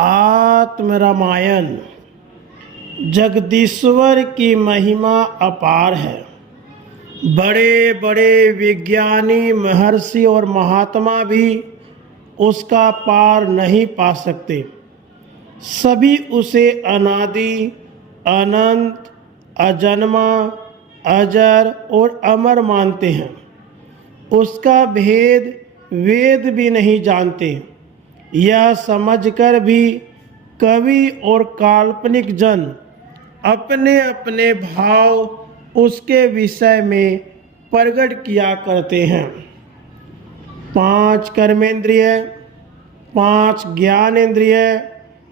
आत्म रामायण। जगदीश्वर की महिमा अपार है। बड़े बड़े विज्ञानी, महर्षि और महात्मा भी उसका पार नहीं पा सकते। सभी उसे अनादि, अनंत, अजन्मा, अजर और अमर मानते हैं। उसका भेद वेद भी नहीं जानते। यह समझकर भी कवि और काल्पनिक जन अपने अपने भाव उसके विषय में प्रकट किया करते हैं। 5 कर्मेंद्रिय, 5 ज्ञानेंद्रिय,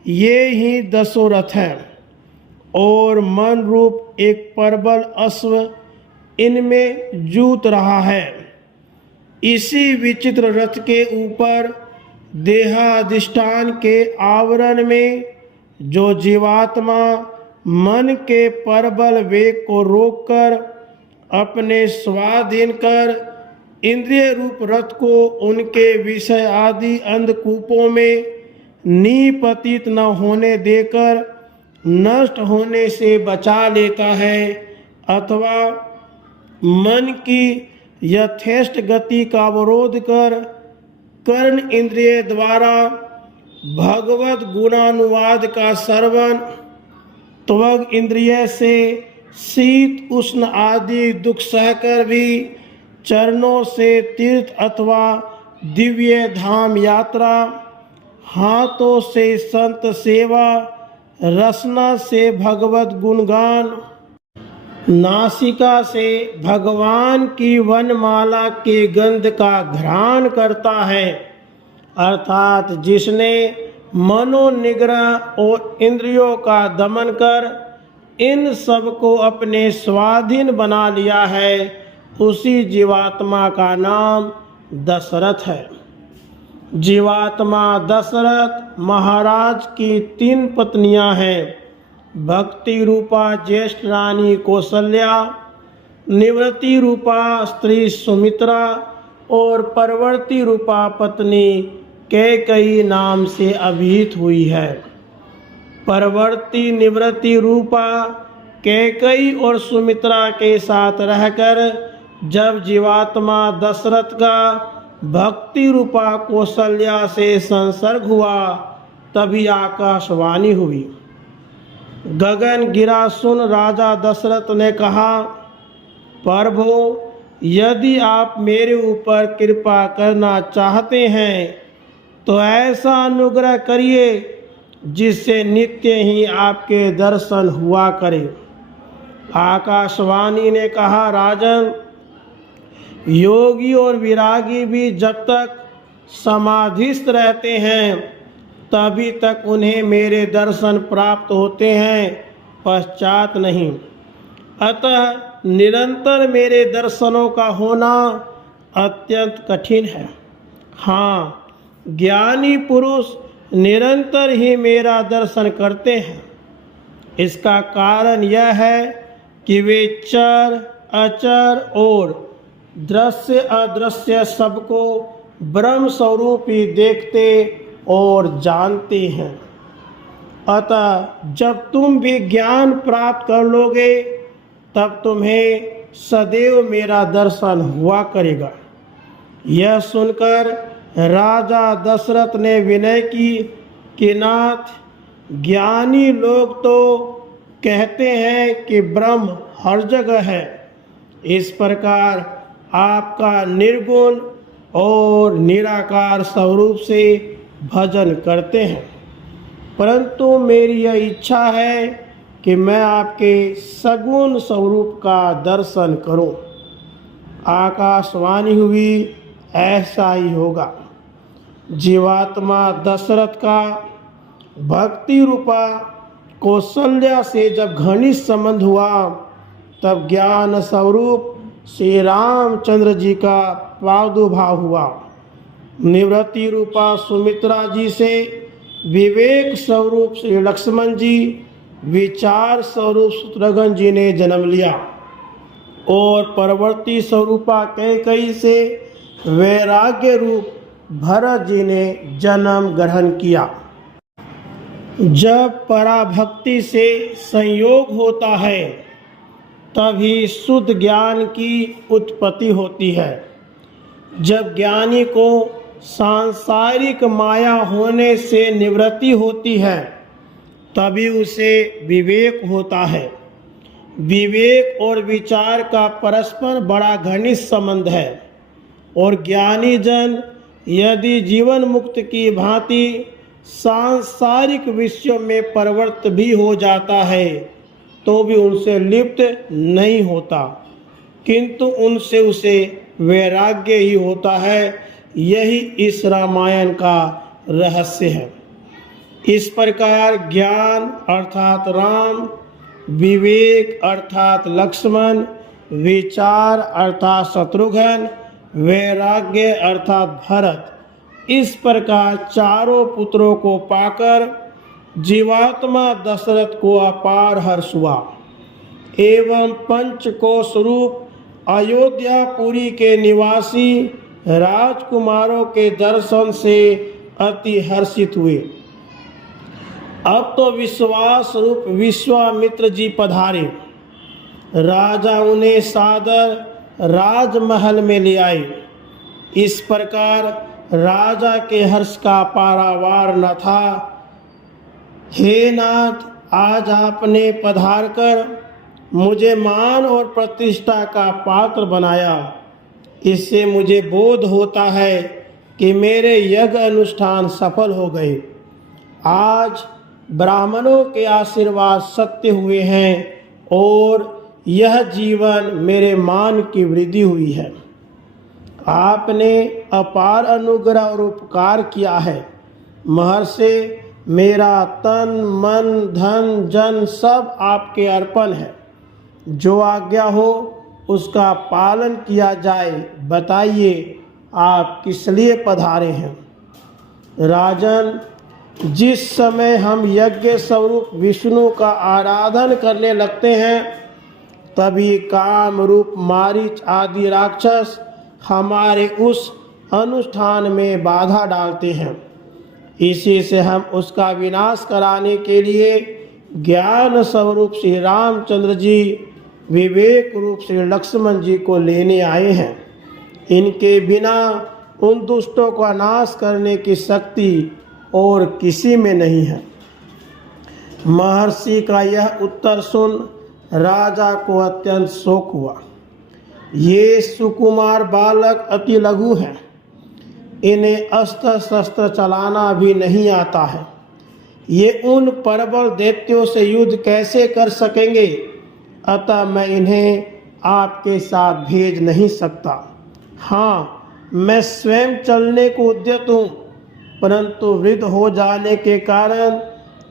ये ही 10 रथ हैं और मन रूप एक प्रबल अश्व इनमें जूत रहा है। इसी विचित्र रथ के ऊपर देहाधिष्ठान के आवरण में जो जीवात्मा मन के प्रबल वेग को रोककर अपने स्वाधीन कर इंद्रिय रूप रथ को उनके विषय आदि अंधकूपों में निपतित न होने देकर नष्ट होने से बचा लेता है, अथवा मन की यथेष्ट गति का अवरोध कर कर्ण इंद्रिय द्वारा भगवत गुणानुवाद का श्रवण, त्वग इंद्रिय से शीत उष्ण आदि दुख सहकर भी चरणों से तीर्थ अथवा दिव्य धाम यात्रा, हाथों से संत सेवा, रसना से भगवत गुणगान, नासिका से भगवान की वनमाला के गंध का घ्राण करता है। अर्थात जिसने मनोनिग्रह और इंद्रियों का दमन कर इन सब को अपने स्वाधीन बना लिया है, उसी जीवात्मा का नाम दशरथ है। जीवात्मा दशरथ महाराज की 3 पत्नियां हैं। भक्ति रूपा ज्येष्ठ रानी कौसल्या, निवृत्ति रूपा स्त्री सुमित्रा और परवर्ती रूपा पत्नी कैकेयी नाम से अभिहित हुई है। परवर्ती निवृत्ति रूपा कैकेयी और सुमित्रा के साथ रहकर जब जीवात्मा दशरथ का भक्ति रूपा कौसल्या से संसर्ग हुआ, तभी आकाशवाणी हुई। गगन गिरा सुन राजा दशरथ ने कहा, प्रभु, यदि आप मेरे ऊपर कृपा करना चाहते हैं तो ऐसा अनुग्रह करिए जिससे नित्य ही आपके दर्शन हुआ करे। आकाशवाणी ने कहा, राजन, योगी और विरागी भी जब तक समाधिस्थ रहते हैं तभी तक उन्हें मेरे दर्शन प्राप्त होते हैं, पश्चात नहीं। अतः निरंतर मेरे दर्शनों का होना अत्यंत कठिन है। हाँ, ज्ञानी पुरुष निरंतर ही मेरा दर्शन करते हैं। इसका कारण यह है कि वे चर अचर और दृश्य अदृश्य सबको ब्रह्म स्वरूप ही देखते और जानते हैं। अतः जब तुम भी ज्ञान प्राप्त कर लोगे तब तुम्हें सदैव मेरा दर्शन हुआ करेगा। यह सुनकर राजा दशरथ ने विनय की कि नाथ, ज्ञानी लोग तो कहते हैं कि ब्रह्म हर जगह है। इस प्रकार आपका निर्गुण और निराकार स्वरूप से भजन करते हैं, परंतु मेरी यह इच्छा है कि मैं आपके सगुण स्वरूप का दर्शन करूं। आकाशवाणी हुई, ऐसा ही होगा। जीवात्मा दशरथ का भक्ति रूपा कौसल्या से जब घनिष्ठ संबंध हुआ, तब ज्ञान स्वरूप श्री रामचंद्र जी का प्रादुर्भाव हुआ। निवृत्ति रूपा सुमित्रा जी से विवेक स्वरूप श्री लक्ष्मण जी, विचार स्वरूप शत्रुघ्न जी ने जन्म लिया और परवर्ती स्वरूपा कैकेयी से वैराग्य रूप भरत जी ने जन्म ग्रहण किया। जब पराभक्ति से संयोग होता है तभी शुद्ध ज्ञान की उत्पत्ति होती है। जब ज्ञानी को सांसारिक माया होने से निवृत्ति होती है तभी उसे विवेक होता है। विवेक और विचार का परस्पर बड़ा घनिष्ठ संबंध है और ज्ञानी जन यदि जीवन मुक्त की भांति सांसारिक विषयों में प्रवृत्त भी हो जाता है तो भी उनसे लिप्त नहीं होता, किंतु उनसे उसे वैराग्य ही होता है। यही इस रामायण का रहस्य है। इस प्रकार ज्ञान अर्थात राम, विवेक अर्थात लक्ष्मण, विचार अर्थात शत्रुघ्न, वैराग्य अर्थात भरत, इस प्रकार चारों पुत्रों को पाकर जीवात्मा दशरथ को अपार हर्ष हुआ एवं पंचकोश रूप अयोध्यापुरी के निवासी राजकुमारों के दर्शन से अति हर्षित हुए। अब तो विश्वास रूप विश्वामित्र जी पधारे। राजा उन्हें सादर राजमहल में ले आए। इस प्रकार राजा के हर्ष का पारावार न था। हे नाथ, आज आपने पधार कर मुझे मान और प्रतिष्ठा का पात्र बनाया। इससे मुझे बोध होता है कि मेरे यज्ञ अनुष्ठान सफल हो गए। आज ब्राह्मणों के आशीर्वाद सत्य हुए हैं और यह जीवन मेरे मान की वृद्धि हुई है। आपने अपार अनुग्रह और उपकार किया है। महर्षि, मेरा तन मन धन जन सब आपके अर्पण है। जो आज्ञा हो उसका पालन किया जाए। बताइए आप किस लिए पधारे हैं। राजन, जिस समय हम यज्ञ स्वरूप विष्णु का आराधन करने लगते हैं तभी काम रूप मारीच आदि राक्षस हमारे उस अनुष्ठान में बाधा डालते हैं। इसी से हम उसका विनाश कराने के लिए ज्ञान स्वरूप श्री रामचंद्र जी, विवेक रूप श्री लक्ष्मण जी को लेने आए हैं। इनके बिना उन दुष्टों का नाश करने की शक्ति और किसी में नहीं है। महर्षि का यह उत्तर सुन राजा को अत्यंत शोक हुआ। ये सुकुमार बालक अति लघु हैं। इन्हें अस्त्र शस्त्र चलाना भी नहीं आता है। ये उन प्रबल दैत्यों से युद्ध कैसे कर सकेंगे। अतः मैं इन्हें आपके साथ भेज नहीं सकता। हाँ, मैं स्वयं चलने को उद्यत हूँ, परंतु वृद्ध हो जाने के कारण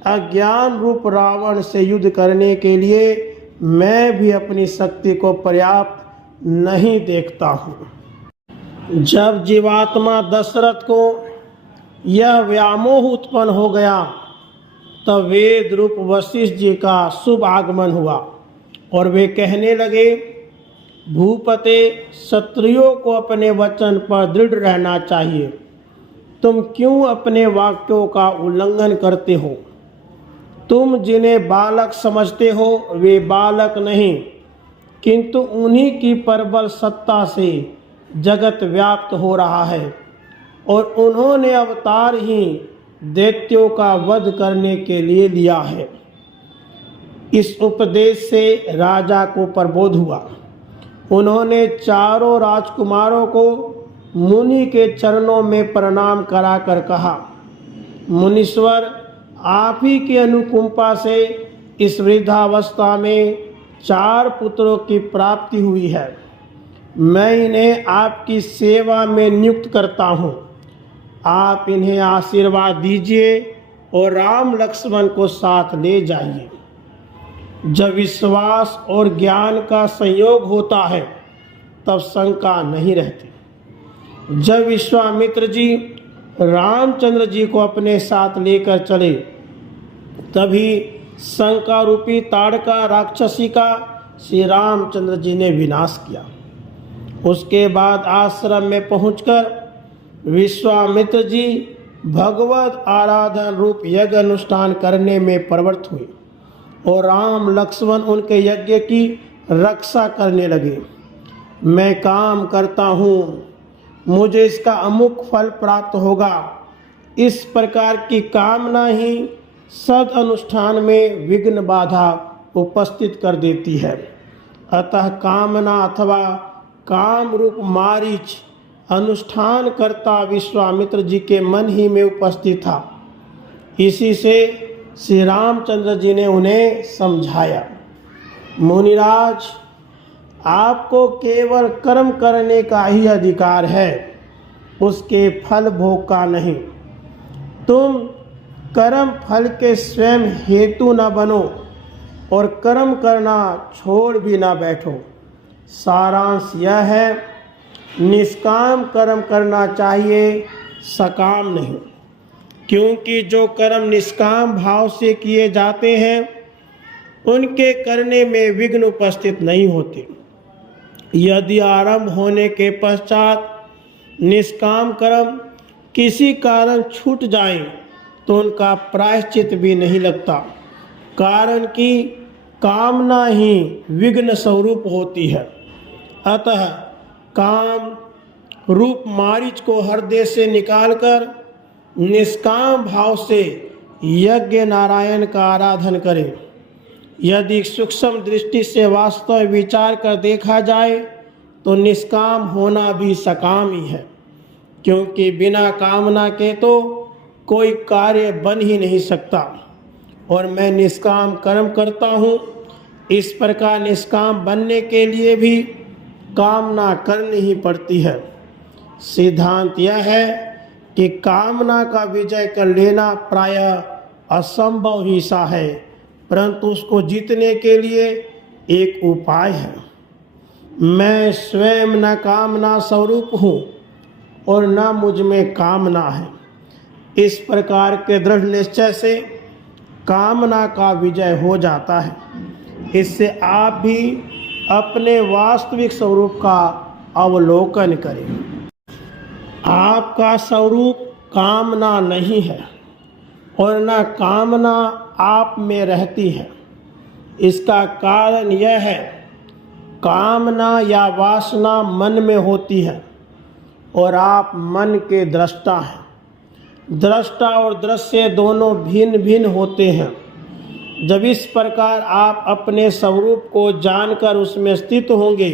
अज्ञान रूप रावण से युद्ध करने के लिए मैं भी अपनी शक्ति को पर्याप्त नहीं देखता हूँ। जब जीवात्मा दशरथ को यह व्यामोह उत्पन्न हो गया तब वेद रूप वशिष्ठ जी का शुभ आगमन हुआ और वे कहने लगे, भूपते, क्षत्रियों को अपने वचन पर दृढ़ रहना चाहिए। तुम क्यों अपने वाक्यों का उल्लंघन करते हो। तुम जिन्हें बालक समझते हो वे बालक नहीं, किंतु उन्हीं की प्रबल सत्ता से जगत व्याप्त हो रहा है और उन्होंने अवतार ही दैत्यों का वध करने के लिए लिया है। इस उपदेश से राजा को प्रबोध हुआ। उन्होंने चारों राजकुमारों को मुनि के चरणों में प्रणाम कराकर कहा, मुनीश्वर, आप ही की अनुकंपा से इस वृद्धावस्था में 4 पुत्रों की प्राप्ति हुई है। मैं इन्हें आपकी सेवा में नियुक्त करता हूँ। आप इन्हें आशीर्वाद दीजिए और राम लक्ष्मण को साथ ले जाइए। जब विश्वास और ज्ञान का संयोग होता है तब शंका नहीं रहती। जब विश्वामित्र जी रामचंद्र जी को अपने साथ लेकर चले तभी शंका रूपी ताड़का राक्षसी का श्री रामचंद्र जी ने विनाश किया। उसके बाद आश्रम में पहुंचकर विश्वामित्र जी भगवत आराधन रूप यज्ञ अनुष्ठान करने में प्रवृत्त हुए और राम लक्ष्मण उनके यज्ञ की रक्षा करने लगे। मैं काम करता हूँ, मुझे इसका अमुक फल प्राप्त होगा, इस प्रकार की कामना ही सद अनुष्ठान में विघ्न बाधा उपस्थित कर देती है। अतः कामना अथवा काम रूप मारीच अनुष्ठान करता विश्वामित्र जी के मन ही में उपस्थित था। इसी से श्री रामचंद्र जी ने उन्हें समझाया, मुनिराज, आपको केवल कर्म करने का ही अधिकार है, उसके फल भोग का नहीं। तुम कर्म फल के स्वयं हेतु न बनो और कर्म करना छोड़ भी ना बैठो। सारांश यह है, निष्काम कर्म करना चाहिए, सकाम नहीं, क्योंकि जो कर्म निष्काम भाव से किए जाते हैं उनके करने में विघ्न उपस्थित नहीं होते। यदि आरंभ होने के पश्चात निष्काम कर्म किसी कारण छूट जाए तो उनका प्रायश्चित भी नहीं लगता, कारण कि कामना ही विघ्न स्वरूप होती है। अतः काम रूप मारीच को हृदय से निकालकर निष्काम भाव से यज्ञ नारायण का आराधन करें। यदि सूक्ष्म दृष्टि से वास्तव विचार कर देखा जाए तो निष्काम होना भी सकाम ही है, क्योंकि बिना कामना के तो कोई कार्य बन ही नहीं सकता। और मैं निष्काम कर्म करता हूँ, इस प्रकार निष्काम बनने के लिए भी कामना करनी ही पड़ती है। सिद्धांत यह है कि कामना का विजय कर लेना प्रायः असंभव ही सा है, परंतु उसको जीतने के लिए एक उपाय है। मैं स्वयं न कामना स्वरूप हूँ और न मुझ में कामना है। इस प्रकार के दृढ़ निश्चय से कामना का विजय हो जाता है। इससे आप भी अपने वास्तविक स्वरूप का अवलोकन करें। आपका स्वरूप कामना नहीं है और न कामना आप में रहती है। इसका कारण यह है, कामना या वासना मन में होती है और आप मन के दृष्टा हैं। दृष्टा और दृश्य दोनों भिन्न भिन्न होते हैं। जब इस प्रकार आप अपने स्वरूप को जानकर उसमें स्थित होंगे,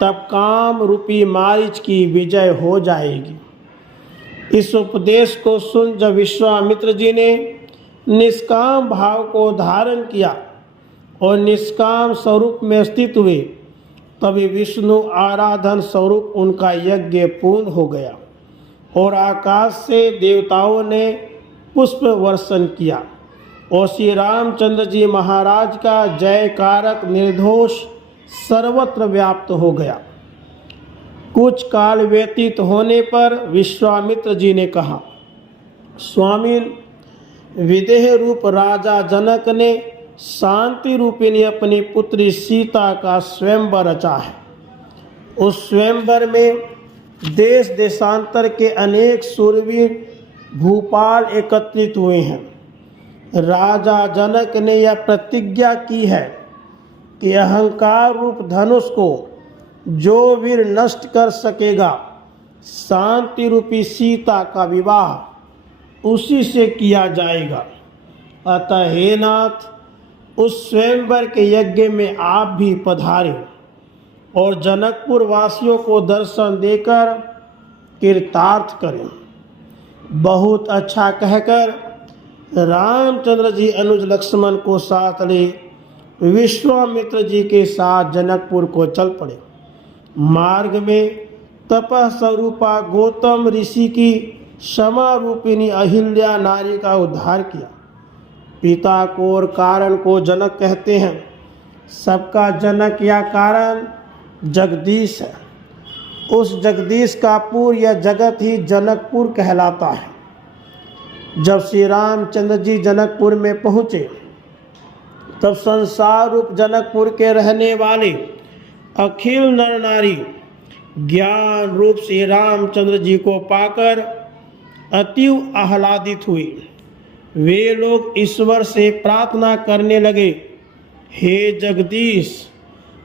तब काम रूपी मारीच की विजय हो जाएगी। इस उपदेश को सुन जब विश्वामित्र जी ने निष्काम भाव को धारण किया और निष्काम स्वरूप में स्थित हुए, तभी विष्णु आराधन स्वरूप उनका यज्ञ पूर्ण हो गया और आकाश से देवताओं ने पुष्प वर्षण किया और श्री रामचंद्र जी महाराज का जयकारक निर्दोष सर्वत्र व्याप्त हो गया। कुछ काल व्यतीत होने पर विश्वामित्र जी ने कहा, स्वामिन, विदेह रूप राजा जनक ने शांति रूपिणी अपनी पुत्री सीता का स्वयंवर रचा है। उस स्वयंवर में देश देशांतर के अनेक शूरवीर भूपाल एकत्रित हुए हैं। राजा जनक ने यह प्रतिज्ञा की है कि अहंकार रूप धनुष को जो वीर नष्ट कर सकेगा, शांति रूपी सीता का विवाह उसी से किया जाएगा। अतः हे नाथ, उस स्वयंवर के यज्ञ में आप भी पधारें और जनकपुर वासियों को दर्शन देकर कृतार्थ करें। बहुत अच्छा कहकर रामचंद्र जी अनुज लक्ष्मण को साथ ले विश्वामित्र जी के साथ जनकपुर को चल पड़े। मार्ग में तपः स्वरूपा गौतम ऋषि की क्षमा रूपिणी अहिल्या नारी का उद्धार किया। पिता को और कारण को जनक कहते हैं। सबका जनक या कारण जगदीश है। उस जगदीश का पुर या जगत ही जनकपुर कहलाता है। जब श्री रामचंद्र जी जनकपुर में पहुँचे, तब संसार रूप जनकपुर के रहने वाले अखिल नर नारी ज्ञान रूप श्री रामचंद्र जी को पाकर अतीव आह्लादित हुए। वे लोग ईश्वर से प्रार्थना करने लगे, हे जगदीश,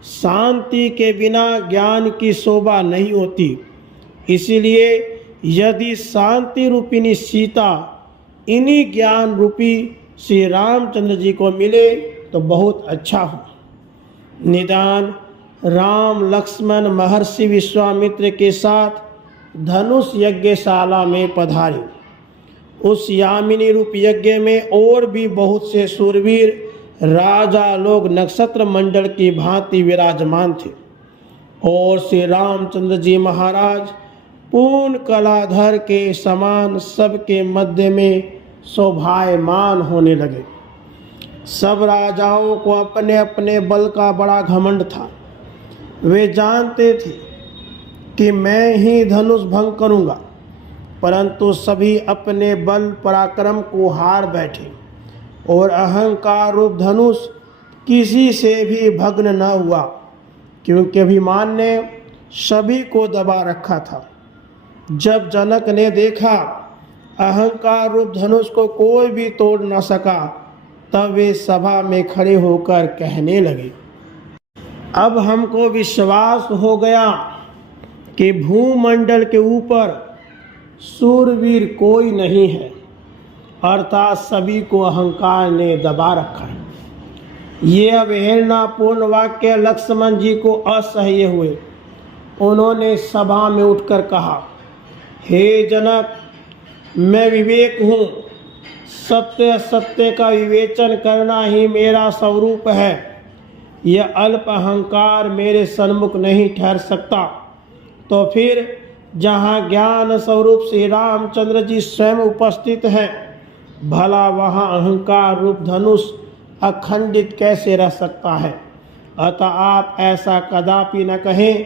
शांति के बिना ज्ञान की शोभा नहीं होती, इसलिए यदि शांति रूपिणी सीता इन्हीं ज्ञान रूपी श्री रामचंद्र जी को मिले तो बहुत अच्छा हो। निदान राम लक्ष्मण महर्षि विश्वामित्र के साथ धनुष यज्ञशाला में पधारे। उस यामिनी रूप यज्ञ में और भी बहुत से शूरवीर राजा लोग नक्षत्र मंडल की भांति विराजमान थे और श्री रामचंद्र जी महाराज पूर्ण कलाधर के समान सबके मध्य में शोभायमान होने लगे। सब राजाओं को अपने अपने बल का बड़ा घमंड था। वे जानते थे कि मैं ही धनुष भंग करूंगा, परंतु सभी अपने बल पराक्रम को हार बैठे और अहंकार रूप धनुष किसी से भी भग्न न हुआ, क्योंकि अभिमान ने सभी को दबा रखा था। जब जनक ने देखा अहंकार रूप धनुष को कोई भी तोड़ न सका, तब वे सभा में खड़े होकर कहने लगे, अब हमको विश्वास हो गया कि भूमंडल के ऊपर शूरवीर कोई नहीं है, अर्थात सभी को अहंकार ने दबा रखा है। ये अवहेलनापूर्ण वाक्य लक्ष्मण जी को असह्य हुए। उन्होंने सभा में उठकर कहा, हे जनक, मैं विवेक हूँ, सत्य सत्य का विवेचन करना ही मेरा स्वरूप है। यह अल्प अहंकार मेरे सन्मुख नहीं ठहर सकता, तो फिर जहाँ ज्ञान स्वरूप श्री रामचंद्र जी स्वयं उपस्थित हैं, भला वहाँ अहंकार रूप धनुष अखंडित कैसे रह सकता है। अतः आप ऐसा कदापि न कहें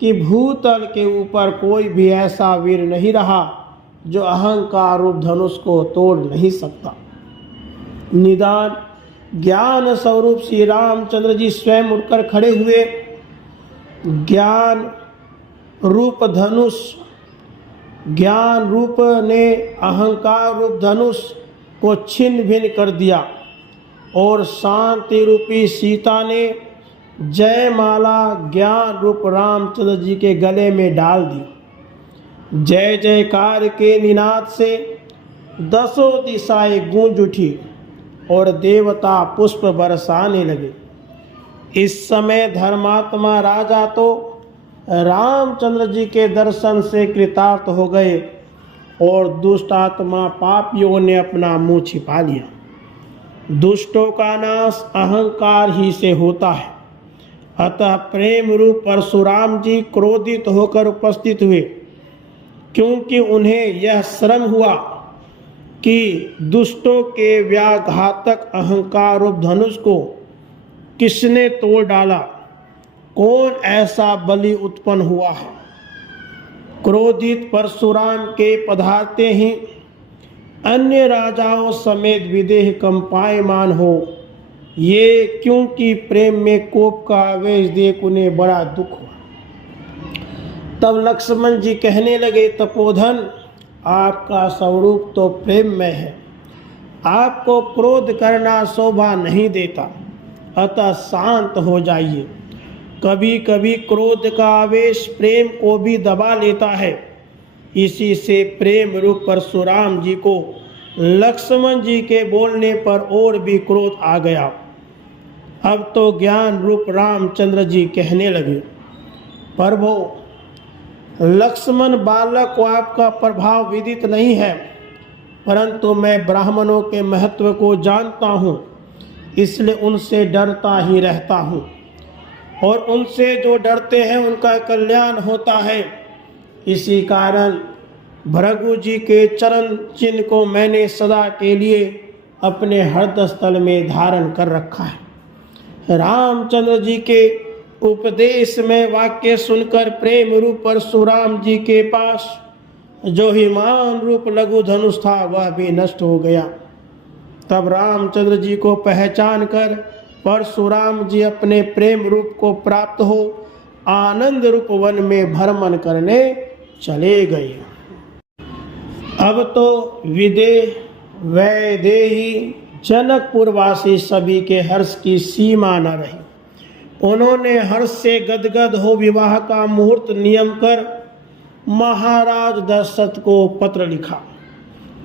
कि भूतल के ऊपर कोई भी ऐसा वीर नहीं रहा जो अहंकार रूप धनुष को तोड़ नहीं सकता। निदान ज्ञान स्वरूप श्री रामचंद्र जी स्वयं उठकर खड़े हुए। ज्ञान रूप धनुष, ज्ञान रूप ने अहंकार रूप धनुष को छिन्न भिन्न कर दिया और शांति रूपी सीता ने जयमाला ज्ञान रूप रामचंद्र जी के गले में डाल दी। जय जयकार के निनाद से दसों दिशाएं गूंज उठी और देवता पुष्प बरसाने लगे। इस समय धर्मात्मा राजा तो रामचंद्र जी के दर्शन से कृतार्थ हो गए और दुष्ट आत्मा पापियों ने अपना मुंह छिपा लिया। दुष्टों का नाश अहंकार ही से होता है। अतः प्रेम रूप परशुराम जी क्रोधित होकर उपस्थित हुए, क्योंकि उन्हें यह श्रम हुआ कि दुष्टों के व्याघातक अहंकार रूप धनुष को किसने तोड़ डाला, कौन ऐसा बलि उत्पन्न हुआ है। क्रोधित परशुराम के पधारते ही अन्य राजाओं समेत विदेह कंपायमान हो। ये क्योंकि प्रेम में कोप का आवेश देख उन्हें बड़ा दुख हुआ। तब लक्ष्मण जी कहने लगे, तपोधन, आपका स्वरूप तो प्रेम में है, आपको क्रोध करना शोभा नहीं देता, अतः शांत हो जाइए। कभी कभी क्रोध का आवेश प्रेम को भी दबा लेता है। इसी से प्रेम रूप परशुराम जी को लक्ष्मण जी के बोलने पर और भी क्रोध आ गया। अब तो ज्ञान रूप रामचंद्र जी कहने लगे, प्रभु, लक्ष्मण बालक को आपका प्रभाव विदित नहीं है, परंतु मैं ब्राह्मणों के महत्व को जानता हूँ, इसलिए उनसे डरता ही रहता हूँ और उनसे जो डरते हैं उनका कल्याण होता है। इसी कारण भृगु जी के चरण चिन्ह को मैंने सदा के लिए अपने हृदय स्थल में धारण कर रखा है। रामचंद्र जी के उपदेश में वाक्य सुनकर प्रेम रूप परशुराम जी के पास जो हिमान रूप लघु धनुष था वह भी नष्ट हो गया। तब रामचंद्र जी को पहचान कर परशुराम जी अपने प्रेम रूप को प्राप्त हो आनंद रूप वन में भ्रमण करने चले गए। अब तो विदेह वैदेही जनकपुरवासी सभी के हर्ष की सीमा न रही। उन्होंने हर्ष से गदगद हो विवाह का मुहूर्त नियम कर महाराज दशरथ को पत्र लिखा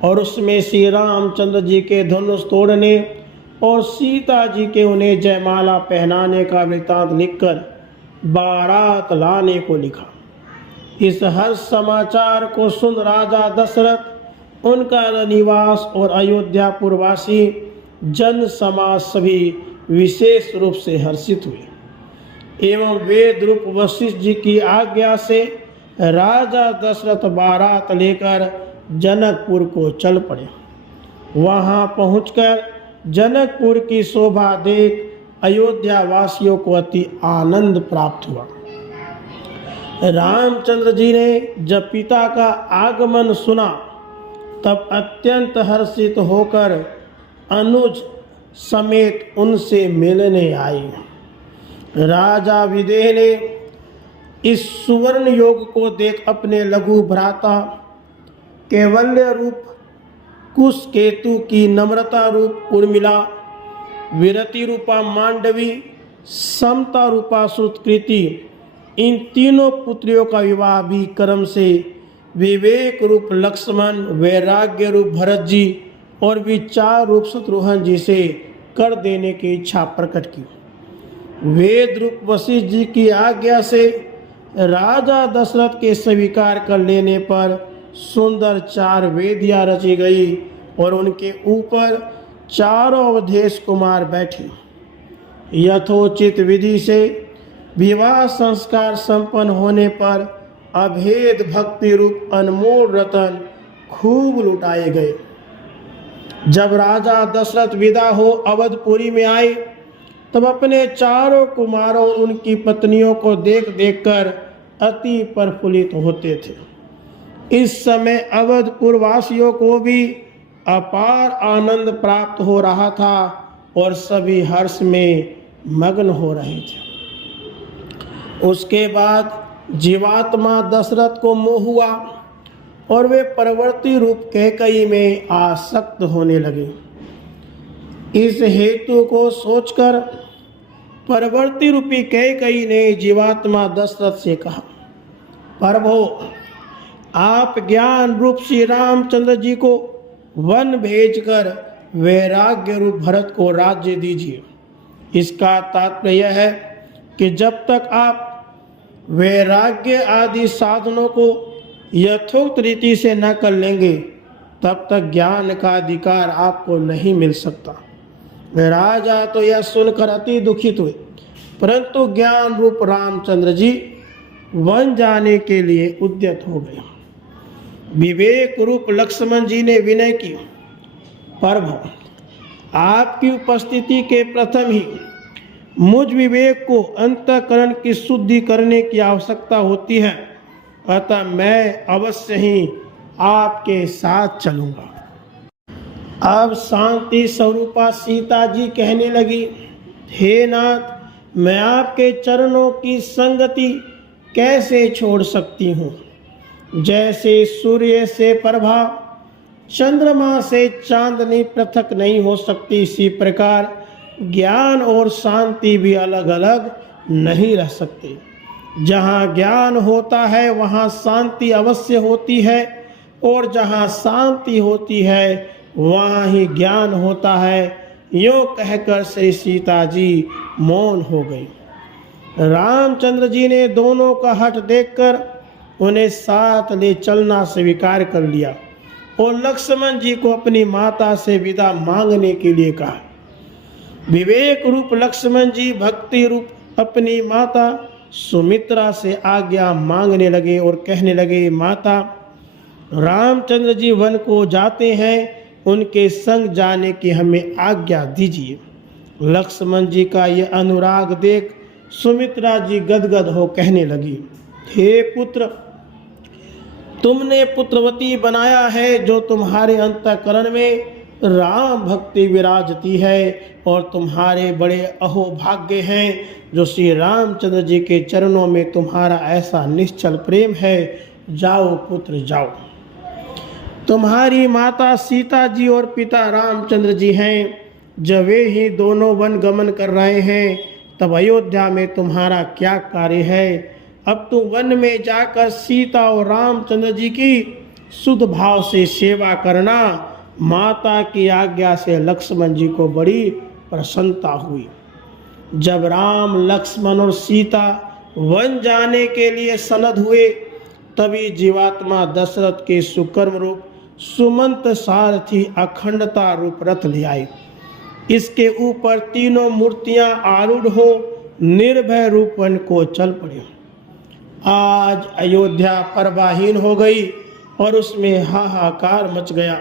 और उसमें श्री रामचंद्र जी के धनुष तोड़ने और सीता जी के उन्हें जयमाला पहनाने का वृत्तांत लिखकर बारात लाने को लिखा। इस हर्ष समाचार को सुन राजा दशरथ, उनका निवास और अयोध्यापुरवासी जन समाज सभी विशेष रूप से हर्षित हुए एवं वेद रूप वशिष्ठ जी की आज्ञा से राजा दशरथ बारात लेकर जनकपुर को चल पड़े। वहां पहुंचकर जनकपुर की शोभा देख अयोध्या वासियों को अति आनंद प्राप्त हुआ। रामचंद्र जी ने जब पिता का आगमन सुना तब अत्यंत हर्षित होकर अनुज समेत उनसे मिलने आए। राजा विदेह ने इस सुवर्ण योग को देख अपने लघु भ्राता कैवल्य रूप कुश केतु की नम्रता रूप उर्मिला, विरति रूपा मांडवी, समता रूपा सुकृति, इन तीनों पुत्रियों का विवाह भी क्रम से विवेक रूप लक्ष्मण, वैराग्य रूप भरत जी और विचार रूप शत्रुघ्न जी से कर देने की इच्छा प्रकट की। वेद रूप वशिष्ठ जी की आज्ञा से राजा दशरथ के स्वीकार कर लेने पर सुंदर 4 वेदियां रची गई और उनके ऊपर चारों अवधेश कुमार बैठे। यथोचित विधि से विवाह संस्कार संपन्न होने पर अभेद भक्ति रूप अनमोल रतन खूब लुटाए गए। जब राजा दशरथ विदा हो अवधपुरी में आए तब अपने चारों कुमारों उनकी पत्नियों को देख देखकर अति प्रफुल्लित होते थे। इस समय अवधपुर वासियों को भी अपार आनंद प्राप्त हो रहा था और सभी हर्ष में मग्न हो रहे थे। उसके बाद जीवात्मा दशरथ को मोह हुआ और वे परवर्ती रूप कैकेयी में आसक्त होने लगे। इस हेतु को सोचकर परवर्ती रूपी कैकेयी ने जीवात्मा दशरथ से कहा, प्रभु, आप ज्ञान रूप श्री रामचंद्र जी को वन भेजकर वैराग्य रूप भरत को राज्य दीजिए। इसका तात्पर्य यह है कि जब तक आप वैराग्य आदि साधनों को यथोक्त रीति से न कर लेंगे तब तक ज्ञान का अधिकार आपको नहीं मिल सकता। राजा तो यह सुनकर अति दुखित हुए, परंतु ज्ञान रूप रामचंद्र जी वन जाने के लिए उद्यत हो गए। विवेक रूप लक्ष्मण जी ने विनय की, प्रभु, आपकी उपस्थिति के प्रथम ही मुझ विवेक को अंतःकरण की शुद्धि करने की आवश्यकता होती है, अतः मैं अवश्य ही आपके साथ चलूंगा। अब शांति स्वरूपा सीता जी कहने लगी, हे नाथ, मैं आपके चरणों की संगति कैसे छोड़ सकती हूँ। जैसे सूर्य से प्रभा, चंद्रमा से चांदनी पृथक नहीं हो सकती, इसी प्रकार ज्ञान और शांति भी अलग अलग नहीं रह सकते। जहाँ ज्ञान होता है वहाँ शांति अवश्य होती है और जहाँ शांति होती है वहाँ ही ज्ञान होता है। यूँ कहकर श्री सीता जी मौन हो गई। रामचंद्र जी ने दोनों का हठ देखकर उन्हें साथ ले चलना स्वीकार कर लिया और लक्ष्मण जी को अपनी माता से विदा मांगने के लिए कहा। विवेक रूप लक्ष्मण जी भक्ति रूप अपनी माता सुमित्रा से आज्ञा मांगने लगे और कहने लगे, माता, रामचंद्र जी वन को जाते हैं, उनके संग जाने की हमें आज्ञा दीजिए। लक्ष्मण जी का ये अनुराग देख सुमित्रा जी गदगद हो कहने लगी, हे पुत्र, तुमने पुत्रवती बनाया है जो तुम्हारे अंतःकरण में राम भक्ति विराजती है और तुम्हारे बड़े अहोभाग्य हैं जो श्री रामचंद्र जी के चरणों में तुम्हारा ऐसा निश्चल प्रेम है। जाओ पुत्र जाओ। तुम्हारी माता सीता जी और पिता रामचंद्र जी हैं। जब वे ही दोनों वन गमन कर रहे हैं तब अयोध्या में तुम्हारा क्या कार्य है। अब तुम वन में जाकर सीता और रामचंद्र जी की शुद्ध भाव से सेवा करना। माता की आज्ञा से लक्ष्मण जी को बड़ी प्रसन्नता हुई। जब राम लक्ष्मण और सीता वन जाने के लिए सनद हुए तभी जीवात्मा दशरथ के सुकर्म रूप सुमंत सारथी अखंडता रूप रथ ले आए। इसके ऊपर तीनों मूर्तियां आरूढ़ हो निर्भय रूप वन को चल पड़े। आज अयोध्या परवाहीन हो गई और उसमें हाहाकार मच गया।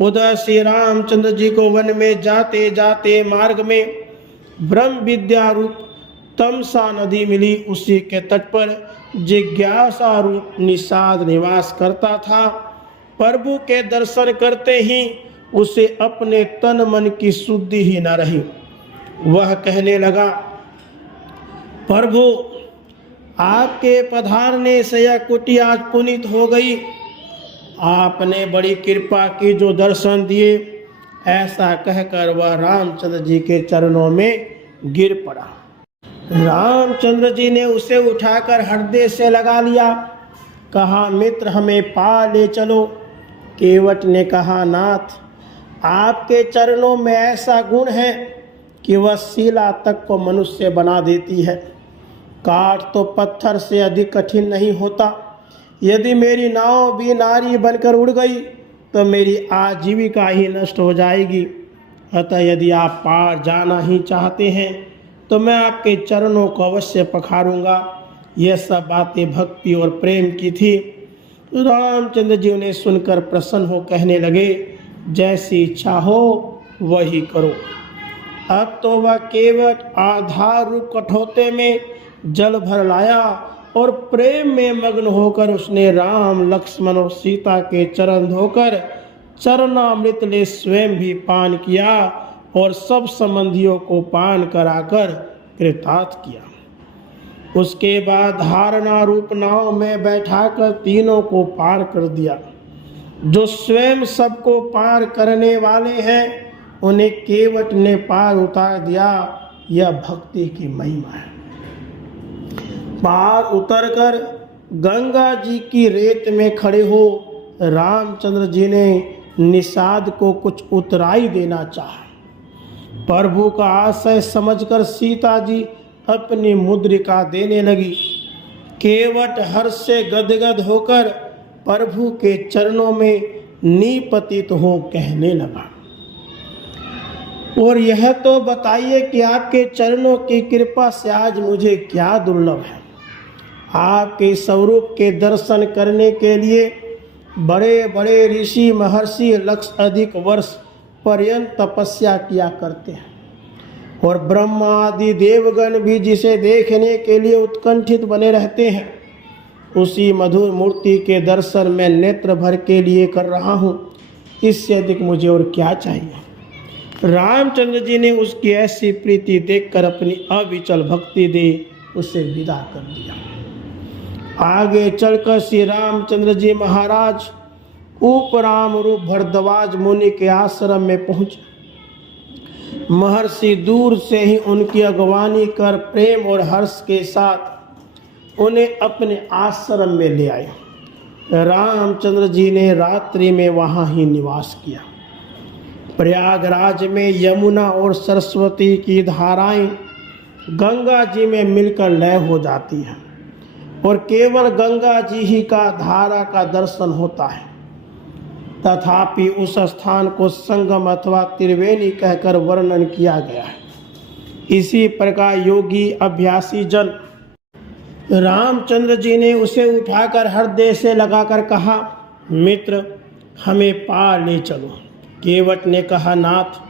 उधर श्री रामचंद्र जी को वन में जाते जाते मार्ग में ब्रह्म विद्या रूप तमसा नदी मिली। उसी के तट पर जिज्ञासा रूप निषाद निवास करता था। प्रभु के दर्शन करते ही उसे अपने तन मन की शुद्धि ही न रही। वह कहने लगा, प्रभु आपके पधारने से यह कुटी आज पुनीत हो गई। आपने बड़ी कृपा की जो दर्शन दिए। ऐसा कहकर वह रामचंद्र जी के चरणों में गिर पड़ा। रामचंद्र जी ने उसे उठाकर हृदय से लगा लिया। कहा, मित्र हमें पा ले चलो। केवट ने कहा, नाथ आपके चरणों में ऐसा गुण है कि वह शिला तक को मनुष्य बना देती है। काठ तो पत्थर से अधिक कठिन नहीं होता। यदि मेरी नाव भी नारी बनकर उड़ गई तो मेरी आजीविका ही नष्ट हो जाएगी। अतः यदि आप पार जाना ही चाहते हैं तो मैं आपके चरणों को अवश्य पखारूंगा। यह सब बातें भक्ति और प्रेम की थी। रामचंद्र जी उन्हें सुनकर प्रसन्न हो कहने लगे, जैसी इच्छा हो वही करो। अब तो वह केवल आधार रूप कठौते में जल भर लाया और प्रेम में मग्न होकर उसने राम लक्ष्मण और सीता के चरण धोकर चरणामृत ले स्वयं भी पान किया और सब संबंधियों को पान कराकर कृतार्थ किया। उसके बाद धारणा रूप नाव में बैठाकर तीनों को पार कर दिया। जो स्वयं सबको पार करने वाले हैं उन्हें केवट ने पार उतार दिया। यह भक्ति की महिमा है। पार उतरकर गंगा जी की रेत में खड़े हो रामचंद्र जी ने निषाद को कुछ उतराई देना चाहा। प्रभु का आशय समझकर सीता जी अपनी मुद्रिका देने लगी। केवट हर्ष से गदगद होकर प्रभु के चरणों में निपतित हो कहने लगा, और यह तो बताइए कि आपके चरणों की कृपा से आज मुझे क्या दुर्लभ है। आपके स्वरूप के दर्शन करने के लिए बड़े बड़े ऋषि महर्षि लक्ष अधिक वर्ष पर्यंत तपस्या किया करते हैं और ब्रह्मा आदि देवगण भी जिसे देखने के लिए उत्कंठित बने रहते हैं। उसी मधुर मूर्ति के दर्शन मैं नेत्र भर के लिए कर रहा हूँ। इससे अधिक मुझे और क्या चाहिए। रामचंद्र जी ने उसकी ऐसी प्रीति देखकर अपनी अविचल भक्ति दे उसे विदा कर दिया। आगे चलकर श्री रामचंद्र जी महाराज उपराम रूप भरद्वाज मुनि के आश्रम में पहुंचे। महर्षि दूर से ही उनकी अगवानी कर प्रेम और हर्ष के साथ उन्हें अपने आश्रम में ले आए। रामचंद्र जी ने रात्रि में वहाँ ही निवास किया। प्रयागराज में यमुना और सरस्वती की धाराएं गंगा जी में मिलकर लय हो जाती हैं और केवल गंगा जी ही का धारा का दर्शन होता है। तथापि उस स्थान को संगम अथवा त्रिवेणी कहकर वर्णन किया गया है। इसी प्रकार योगी अभ्यासी जन रामचंद्र जी ने उसे उठाकर हृदय से लगाकर कहा, मित्र हमें पार ले चलो। केवट ने कहा, नाथ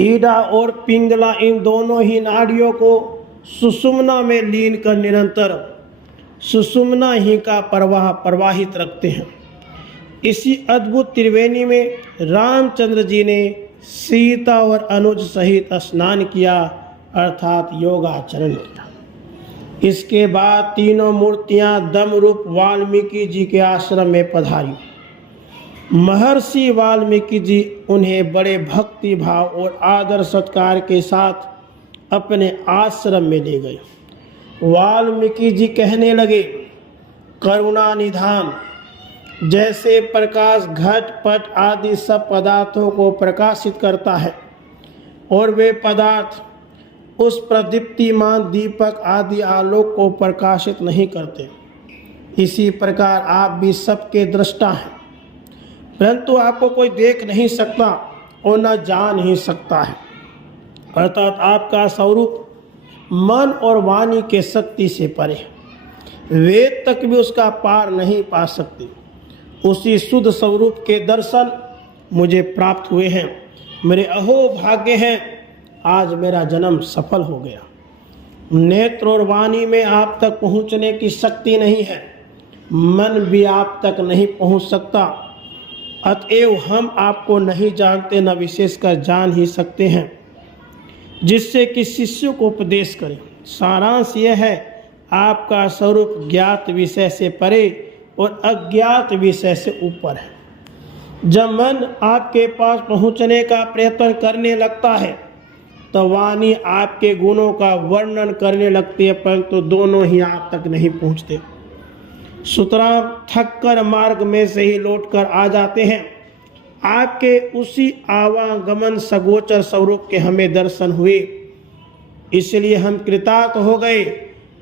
ईडा और पिंगला इन दोनों ही नाड़ियों को सुषुम्ना में लीन कर निरंतर सुषुम्ना ही का प्रवाहित रखते हैं। इसी अद्भुत त्रिवेणी में रामचंद्र जी ने सीता और अनुज सहित स्नान किया, अर्थात योगाचरण किया। इसके बाद तीनों मूर्तियां दम रूप वाल्मीकि जी के आश्रम में पधारी। महर्षि वाल्मीकि जी उन्हें बड़े भक्ति भाव और आदर सत्कार के साथ अपने आश्रम में ले गए। वाल्मीकि जी कहने लगे, करुणा निधान, जैसे प्रकाश घट पट आदि सब पदार्थों को प्रकाशित करता है और वे पदार्थ उस प्रदीप्तिमान दीपक आदि आलोक को प्रकाशित नहीं करते, इसी प्रकार आप भी सबके दृष्टा हैं, परंतु आपको कोई देख नहीं सकता और न जान ही सकता है। अर्थात आपका स्वरूप मन और वाणी के शक्ति से परे, वेद तक भी उसका पार नहीं पा सकते। उसी शुद्ध स्वरूप के दर्शन मुझे प्राप्त हुए हैं। मेरे अहो भाग्य हैं, आज मेरा जन्म सफल हो गया। नेत्र और वाणी में आप तक पहुंचने की शक्ति नहीं है, मन भी आप तक नहीं पहुंच सकता, अतएव हम आपको नहीं जानते, न विशेषकर जान ही सकते हैं, जिससे कि शिष्य को उपदेश करें। सारांश यह है, आपका स्वरूप ज्ञात विषय से परे और अज्ञात विषय से ऊपर है। जब मन आपके पास पहुंचने का प्रयत्न करने लगता है तो वाणी आपके गुणों का वर्णन करने लगती है, परंतु दोनों ही आप तक नहीं पहुंचते। सुतरां थक कर मार्ग में से ही लौटकर आ जाते हैं। आपके उसी आवागमन सगोचर स्वरूप के हमें दर्शन हुए, इसलिए हम कृतार्थ हो गए।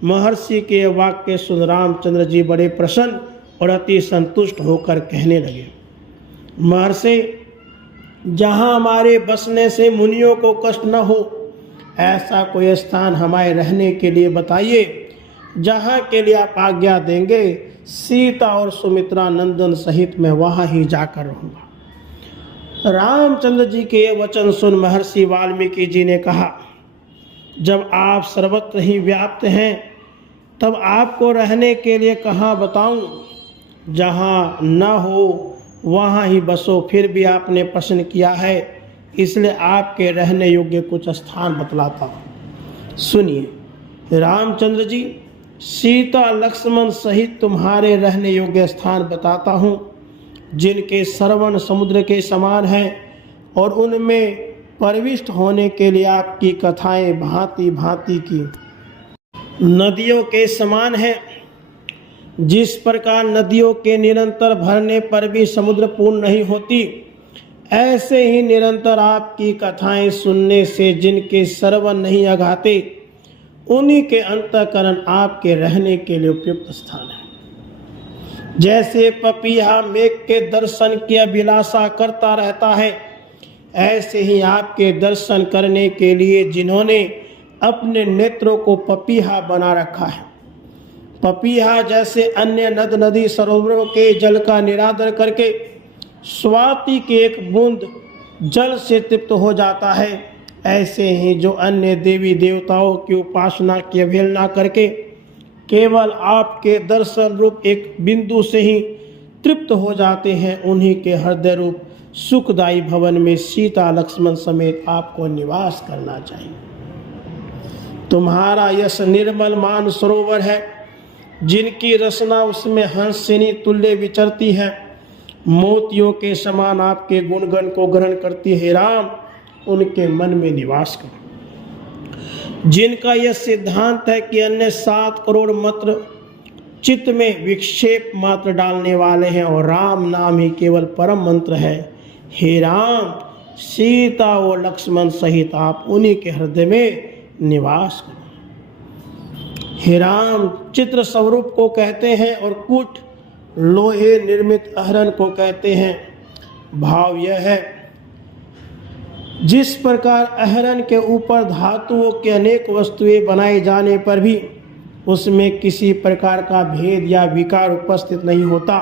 महर्षि के वाक्य सुन रामचंद्र जी बड़े प्रसन्न और अति संतुष्ट होकर कहने लगे, महर्षि, जहाँ हमारे बसने से मुनियों को कष्ट न हो, ऐसा कोई स्थान हमारे रहने के लिए बताइए, जहाँ के लिए आप आज्ञा देंगे सीता और सुमित्रा नंदन सहित मैं वहाँ ही जाकर रहूँगा। रामचंद्र जी के ये वचन सुन महर्षि वाल्मीकि जी ने कहा, जब आप सर्वत्र ही व्याप्त हैं, तब आपको रहने के लिए कहाँ बताऊं? जहाँ न हो वहाँ ही बसो। फिर भी आपने प्रश्न किया है, इसलिए आपके रहने योग्य कुछ स्थान बतलाता हूँ। सुनिए रामचंद्र जी, सीता लक्ष्मण सहित तुम्हारे रहने योग्य स्थान बताता हूँ, जिनके श्रवण समुद्र के समान हैं और उनमें प्रविष्ट होने के लिए आपकी कथाएं भांति भांति की नदियों के समान हैं। जिस प्रकार नदियों के निरंतर भरने पर भी समुद्र पूर्ण नहीं होती, ऐसे ही निरंतर आपकी कथाएं सुनने से जिनके श्रवण नहीं अघाते, उन्हीं के अंतःकरण आपके रहने के लिए उपयुक्त स्थान है। जैसे पपीहा मेघ के दर्शन की अभिलाषा करता रहता है, ऐसे ही आपके दर्शन करने के लिए जिन्होंने अपने नेत्रों को पपीहा बना रखा है। पपीहा जैसे अन्य नद नदी सरोवरों के जल का निरादर करके स्वाति की एक बूंद जल से तृप्त हो जाता है, ऐसे ही जो अन्य देवी देवताओं की उपासना की अवहेलना करके केवल आपके दर्शन रूप एक बिंदु से ही तृप्त हो जाते हैं, उन्हीं के हृदय रूप सुखदायी भवन में सीता लक्ष्मण समेत आपको निवास करना चाहिए। तुम्हारा यश निर्मल मान सरोवर है, जिनकी रचना उसमें हंसिनी तुल्य विचरती है, मोतियों के समान आपके गुणगण को ग्रहण करती है। राम, उनके मन में निवास करो। जिनका यह सिद्धांत है कि अन्य 7 करोड़ मात्र चित्त में विक्षेप मात्र डालने वाले हैं और राम नाम ही केवल परम मंत्र है। हे राम, सीता और लक्ष्मण सहित आप उन्हीं के हृदय में निवास करो। हे राम, चित्र स्वरूप को कहते हैं और कूट लोहे निर्मित अहरन को कहते हैं। भाव यह है, जिस प्रकार अहरन के ऊपर धातुओं के अनेक वस्तुएं बनाए जाने पर भी उसमें किसी प्रकार का भेद या विकार उपस्थित नहीं होता,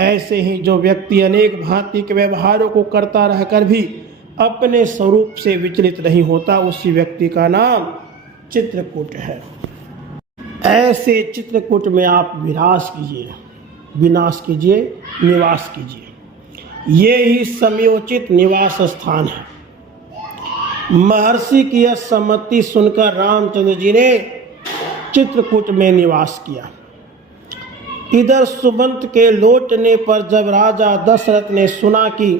ऐसे ही जो व्यक्ति अनेक भांति के व्यवहारों को करता रहकर भी अपने स्वरूप से विचलित नहीं होता, उसी व्यक्ति का नाम चित्रकूट है। ऐसे चित्रकूट में आप विराज कीजिए, विनाश कीजिए, निवास कीजिए। ये ही समयोचित निवास स्थान है। महर्षि की यह सम्मति सुनकर रामचंद्र जी ने चित्रकूट में निवास किया। इधर सुमंत के लौटने पर जब राजा दशरथ ने सुना कि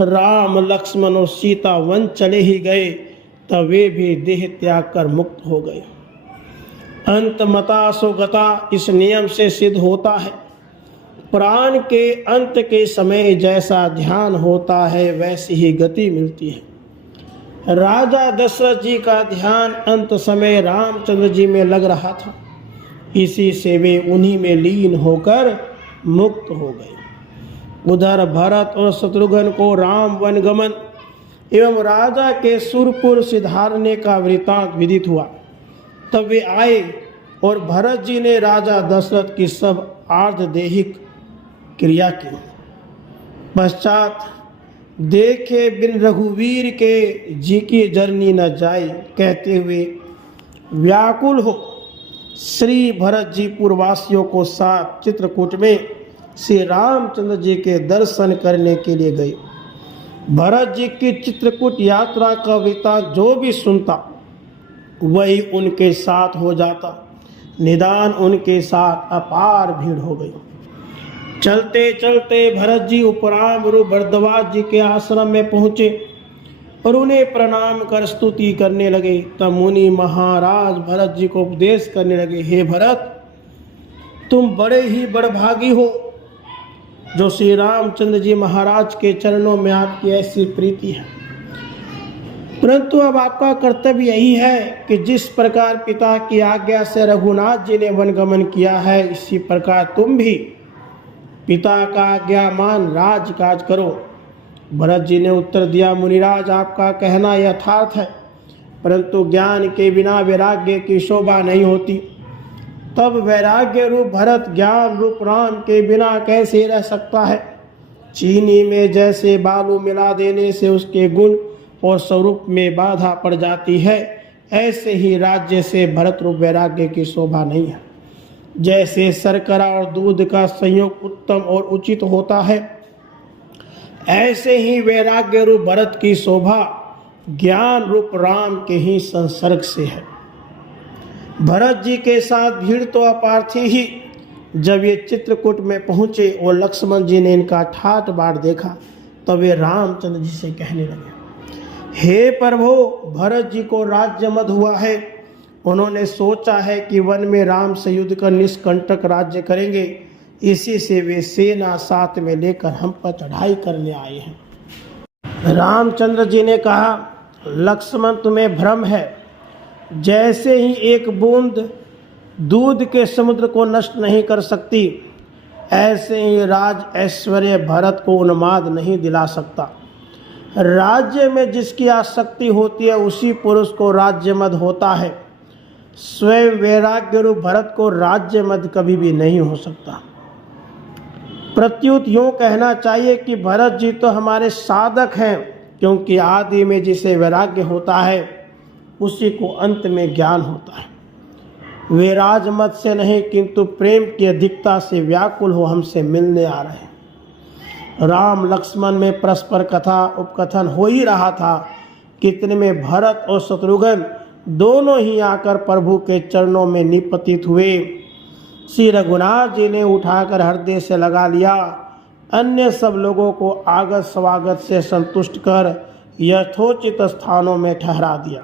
राम, लक्ष्मण और सीता वन चले ही गए, तब वे भी देह त्याग कर मुक्त हो गए। अंत मता सो गता, इस नियम से सिद्ध होता है प्राण के अंत के समय जैसा ध्यान होता है वैसी ही गति मिलती है। राजा दशरथ जी का ध्यान अंत समय रामचंद्र जी में लग रहा था, इसी से वे उन्हीं में लीन होकर मुक्त हो गए। उधर भरत और शत्रुघ्न को राम वनगमन एवं राजा के सुरपुर सिधारने का वृतांत विदित हुआ। तब वे आए और भरत जी ने राजा दशरथ की सब आर्धदेहिक क्रिया की। पश्चात देखे बिन रघुवीर के जी की जरनी न जाए कहते हुए व्याकुल हो श्री भरत जी पुरवासियों को साथ चित्रकूट में श्री रामचंद्र जी के दर्शन करने के लिए गए। भरत जी की चित्रकूट यात्रा का वृत्तांत जो भी सुनता वही उनके साथ हो जाता। निदान उनके साथ अपार भीड़ हो गई। चलते चलते भरत जी उपराम रूप भरद्वाज जी के आश्रम में पहुँचे और उन्हें प्रणाम कर स्तुति करने लगे। तब मुनि महाराज भरत जी को उपदेश करने लगे, हे भरत, तुम बड़े ही बड़भागी हो जो श्री रामचंद्र जी महाराज के चरणों में आपकी ऐसी प्रीति है। परंतु अब आपका कर्तव्य यही है कि जिस प्रकार पिता की आज्ञा से रघुनाथ जी ने वनगमन किया है, इसी प्रकार तुम भी पिता का आज्ञा मान राजकाज करो। भरत जी ने उत्तर दिया, मुनिराज, आपका कहना यथार्थ है, परंतु ज्ञान के बिना वैराग्य की शोभा नहीं होती। तब वैराग्य रूप भरत ज्ञान रूप राम के बिना कैसे रह सकता है? चीनी में जैसे बालू मिला देने से उसके गुण और स्वरूप में बाधा पड़ जाती है, ऐसे ही राज्य से भरत रूप वैराग्य की शोभा नहीं है। जैसे शर्करा और दूध का संयोग उत्तम और उचित होता है, ऐसे ही वैराग्य रूप भरत की शोभा ज्ञान रूप राम के ही संसर्ग से है। भरत जी के साथ भीड़ तो अपार थी ही। जब ये चित्रकूट में पहुँचे और लक्ष्मण जी ने इनका ठाट बाट देखा, तब वे रामचंद्र जी से कहने लगे, हे प्रभु, भरत जी को राज्य मद हुआ है। उन्होंने सोचा है कि वन में राम से युद्ध कर निष्कंटक राज्य करेंगे, इसी से वे सेना साथ में लेकर हम पर चढ़ाई करने आए हैं। रामचंद्र जी ने कहा, लक्ष्मण, तुम्हें भ्रम है। जैसे ही एक बूंद दूध के समुद्र को नष्ट नहीं कर सकती, ऐसे ही राज ऐश्वर्य भरत को उन्माद नहीं दिला सकता। राज्य में जिसकी आसक्ति होती है उसी पुरुष को राज्य मद होता है। स्वयं वैराग्य रूप भरत को राज्य मद कभी भी नहीं हो सकता। प्रत्युत यूँ कहना चाहिए कि भरत जी तो हमारे साधक हैं, क्योंकि आदि में जिसे वैराग्य होता है उसी को अंत में ज्ञान होता है। वे राजमत से नहीं किंतु प्रेम की अधिकता से व्याकुल हो हमसे मिलने आ रहे हैं। राम लक्ष्मण में परस्पर कथा उपकथन हो ही रहा था, कितने में भरत और शत्रुघ्न दोनों ही आकर प्रभु के चरणों में निपतित हुए। श्री रघुनाथ जी ने उठाकर हृदय से लगा लिया। अन्य सब लोगों को आगत स्वागत से संतुष्ट कर यथोचित स्थानों में ठहरा दिया।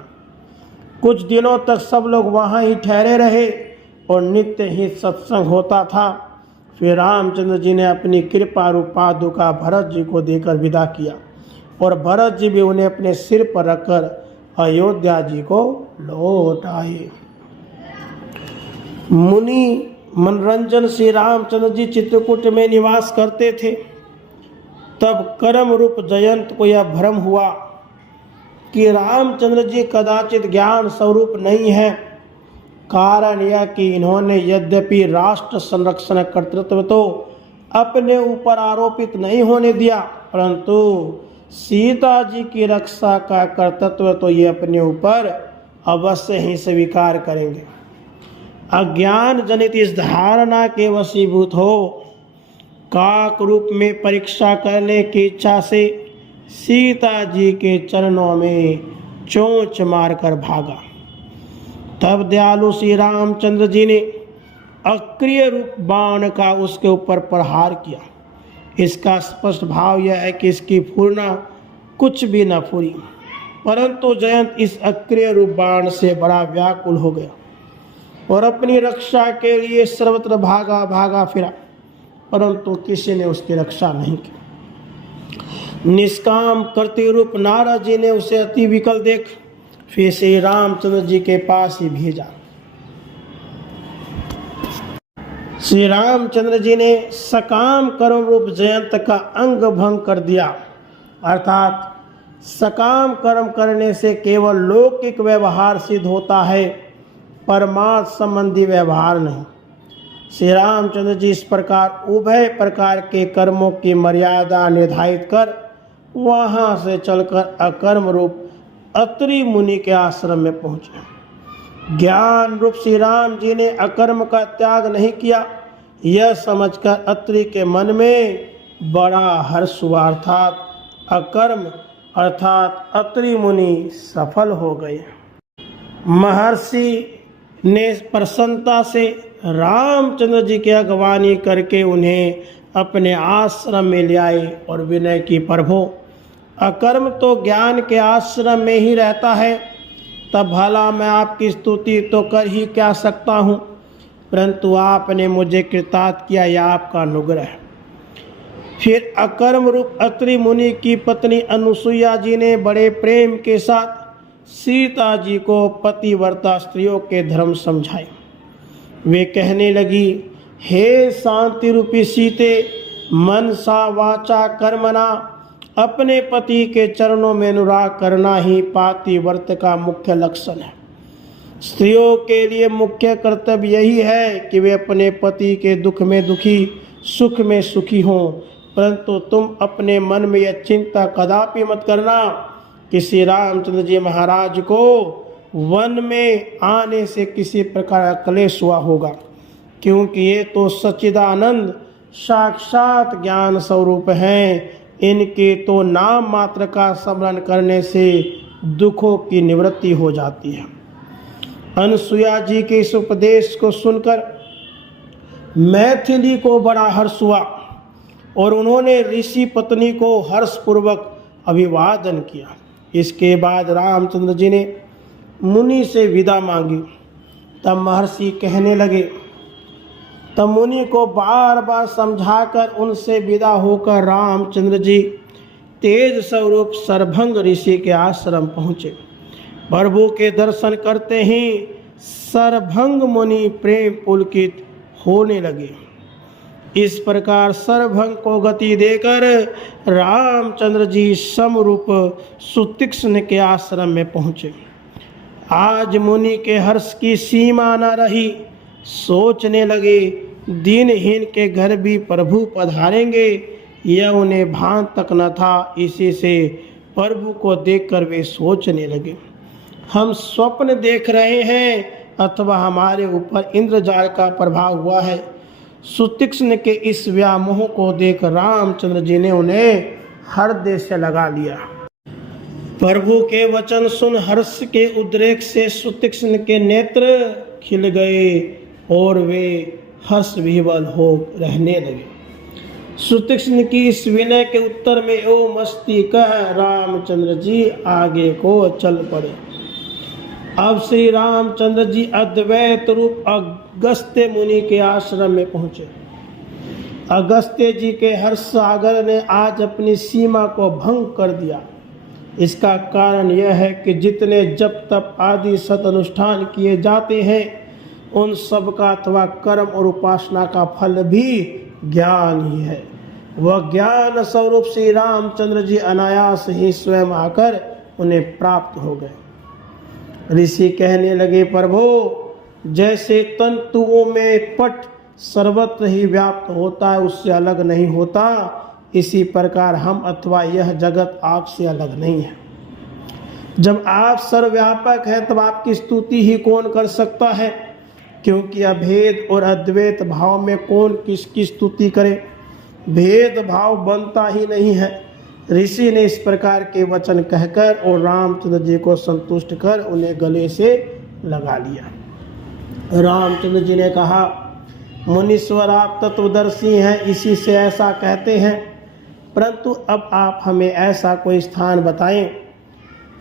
कुछ दिनों तक सब लोग वहाँ ही ठहरे रहे और नित्य ही सत्संग होता था। फिर रामचंद्र जी ने अपनी कृपा रूप पादुका भरत जी को देकर विदा किया और भरत जी भी उन्हें अपने सिर पर रखकर अयोध्या जी को लौट आए। मुनि मनोरंजन श्री रामचंद्र जी चित्रकूट में निवास करते थे। तब कर्म रूप जयंत को यह भ्रम हुआ कि रामचंद्र जी कदाचित ज्ञान स्वरूप नहीं है। कारण यह कि इन्होंने यद्यपि राष्ट्र संरक्षण कर्तृत्व तो अपने ऊपर आरोपित नहीं होने दिया, परंतु सीता जी की रक्षा का कर्तृत्व तो ये अपने ऊपर अवश्य ही स्वीकार करेंगे। अज्ञान जनित इस धारणा के वशीभूत हो काक रूप में परीक्षा करने की इच्छा से सीता जी के चरणों में चोंच मारकर भागा। तब दयालु श्री रामचंद्र जी ने अक्रिय रूप बाण का उसके ऊपर प्रहार किया। इसका स्पष्ट भाव यह है कि इसकी फूरना कुछ भी न फूरी, परंतु जयंत इस अक्रिय रूप बाण से बड़ा व्याकुल हो गया और अपनी रक्षा के लिए सर्वत्र भागा फिरा, परंतु किसी ने उसकी रक्षा नहीं की। निष्काम करते रूप नारद जी ने उसे अति विकल देख फिर श्री रामचंद्र जी के पास ही भेजा। श्री रामचंद्र जी ने सकाम कर्म रूप जयंत का अंग भंग कर दिया, अर्थात सकाम कर्म करने से केवल लौकिक व्यवहार सिद्ध होता है, परमार्थ संबंधी व्यवहार नहीं। श्री रामचंद्र जी इस प्रकार उभय प्रकार के कर्मों की मर्यादा निर्धारित कर वहां से चलकर अकर्म रूप अत्रि मुनि के आश्रम में पहुंचे। ज्ञान रूप श्री राम जी ने अकर्म का त्याग नहीं किया, यह समझकर अत्रि के मन में बड़ा हर्ष हुआ, अर्थात अकर्म अर्थात अत्रि मुनि सफल हो गए। महर्षि ने प्रसन्नता से रामचंद्र जी की अगवानी करके उन्हें अपने आश्रम में ले आए और विनय की, प्रभु अकर्म तो ज्ञान के आश्रम में ही रहता है, तब भला मैं आपकी स्तुति तो कर ही क्या सकता हूँ, परंतु आपने मुझे कृतार्थ किया, यह आपका अनुग्रह है। फिर अकर्म रूप अत्रि मुनि की पत्नी अनुसुईया जी ने बड़े प्रेम के साथ सीता जी को पतिव्रता स्त्रियों के धर्म समझाए। वे कहने लगी, हे शांति रूपी सीते, मनसा वाचा कर्मणा, अपने पति के चरणों में अनुराग करना ही पातिव्रत का मुख्य लक्षण है। स्त्रियों के लिए मुख्य कर्तव्य यही है कि वे अपने पति के दुख में दुखी, सुख में सुखी हों, परंतु तुम अपने मन में यह चिंता कदापि मत करना कि श्री रामचंद्र जी महाराज को वन में आने से किसी प्रकार का क्लेश हुआ होगा, क्योंकि ये तो सच्चिदानंद साक्षात ज्ञान स्वरूप हैं। इनके तो नाम मात्र का स्मरण करने से दुखों की निवृत्ति हो जाती है। अनुसुईया जी के इस उपदेश को सुनकर मैथिली को बड़ा हर्ष हुआ और उन्होंने ऋषि पत्नी को हर्षपूर्वक अभिवादन किया। इसके बाद रामचंद्र जी ने मुनि से विदा मांगी। तब महर्षि कहने लगे, तब मुनि को बार बार समझाकर उनसे विदा होकर रामचंद्र जी तेज स्वरूप सरभंग ऋषि के आश्रम पहुँचे। प्रभु के दर्शन करते ही सरभंग मुनि प्रेम पुलकित होने लगे। इस प्रकार सरभंग को गति देकर रामचंद्र जी समरूप सुतीक्ष्ण के आश्रम में पहुँचे। आज मुनि के हर्ष की सीमा न रही, सोचने लगे दीनहीन के घर भी प्रभु पधारेंगे, यह उन्हें भान तक न था। इसी से प्रभु को देखकर वे सोचने लगे, हम स्वप्न देख रहे हैं अथवा हमारे ऊपर इंद्रजाल का प्रभाव हुआ है। सुतीक्ष्ण के इस व्यामोह को देख रामचंद्र जी ने उन्हें हृदय से लगा लिया। प्रभु के वचन सुन हर्ष के उद्रेक से सुतीक्ष्ण के नेत्र खिल गए और वे हर्ष विह्वल हो रहने लगे। सुतीक्ष्ण की इस विनय के उत्तर में ओ मस्ती कह रामचंद्र जी आगे को चल पड़े। अब श्री रामचंद्र जी अद्वैत रूप अगस्त्य मुनि के आश्रम में पहुँचे। अगस्त्य जी के हर्ष सागर ने आज अपनी सीमा को भंग कर दिया। इसका कारण यह है कि जितने जप तप आदि सत अनुष्ठान किए जाते हैं उन सब का अथवा कर्म और उपासना का फल भी ज्ञान ही है। वह ज्ञान स्वरूप श्री रामचंद्र जी अनायास ही स्वयं आकर उन्हें प्राप्त हो गए। ऋषि कहने लगे, प्रभु जैसे तंतुओं में पट सर्वत्र ही व्याप्त होता है, उससे अलग नहीं होता, इसी प्रकार हम अथवा यह जगत आपसे अलग नहीं है। जब आप सर्वव्यापक हैं तब आपकी स्तुति ही कौन कर सकता है, क्योंकि अभेद और अद्वैत भाव में कौन किसकी स्तुति करे। भेदभाव बनता ही नहीं है। ऋषि ने इस प्रकार के वचन कहकर और रामचंद्र जी को संतुष्ट कर उन्हें गले से लगा लिया। रामचंद्र जी ने कहा, मुनीश्वर आप तत्वदर्शी हैं, इसी से ऐसा कहते हैं, परंतु अब आप हमें ऐसा कोई स्थान बताएं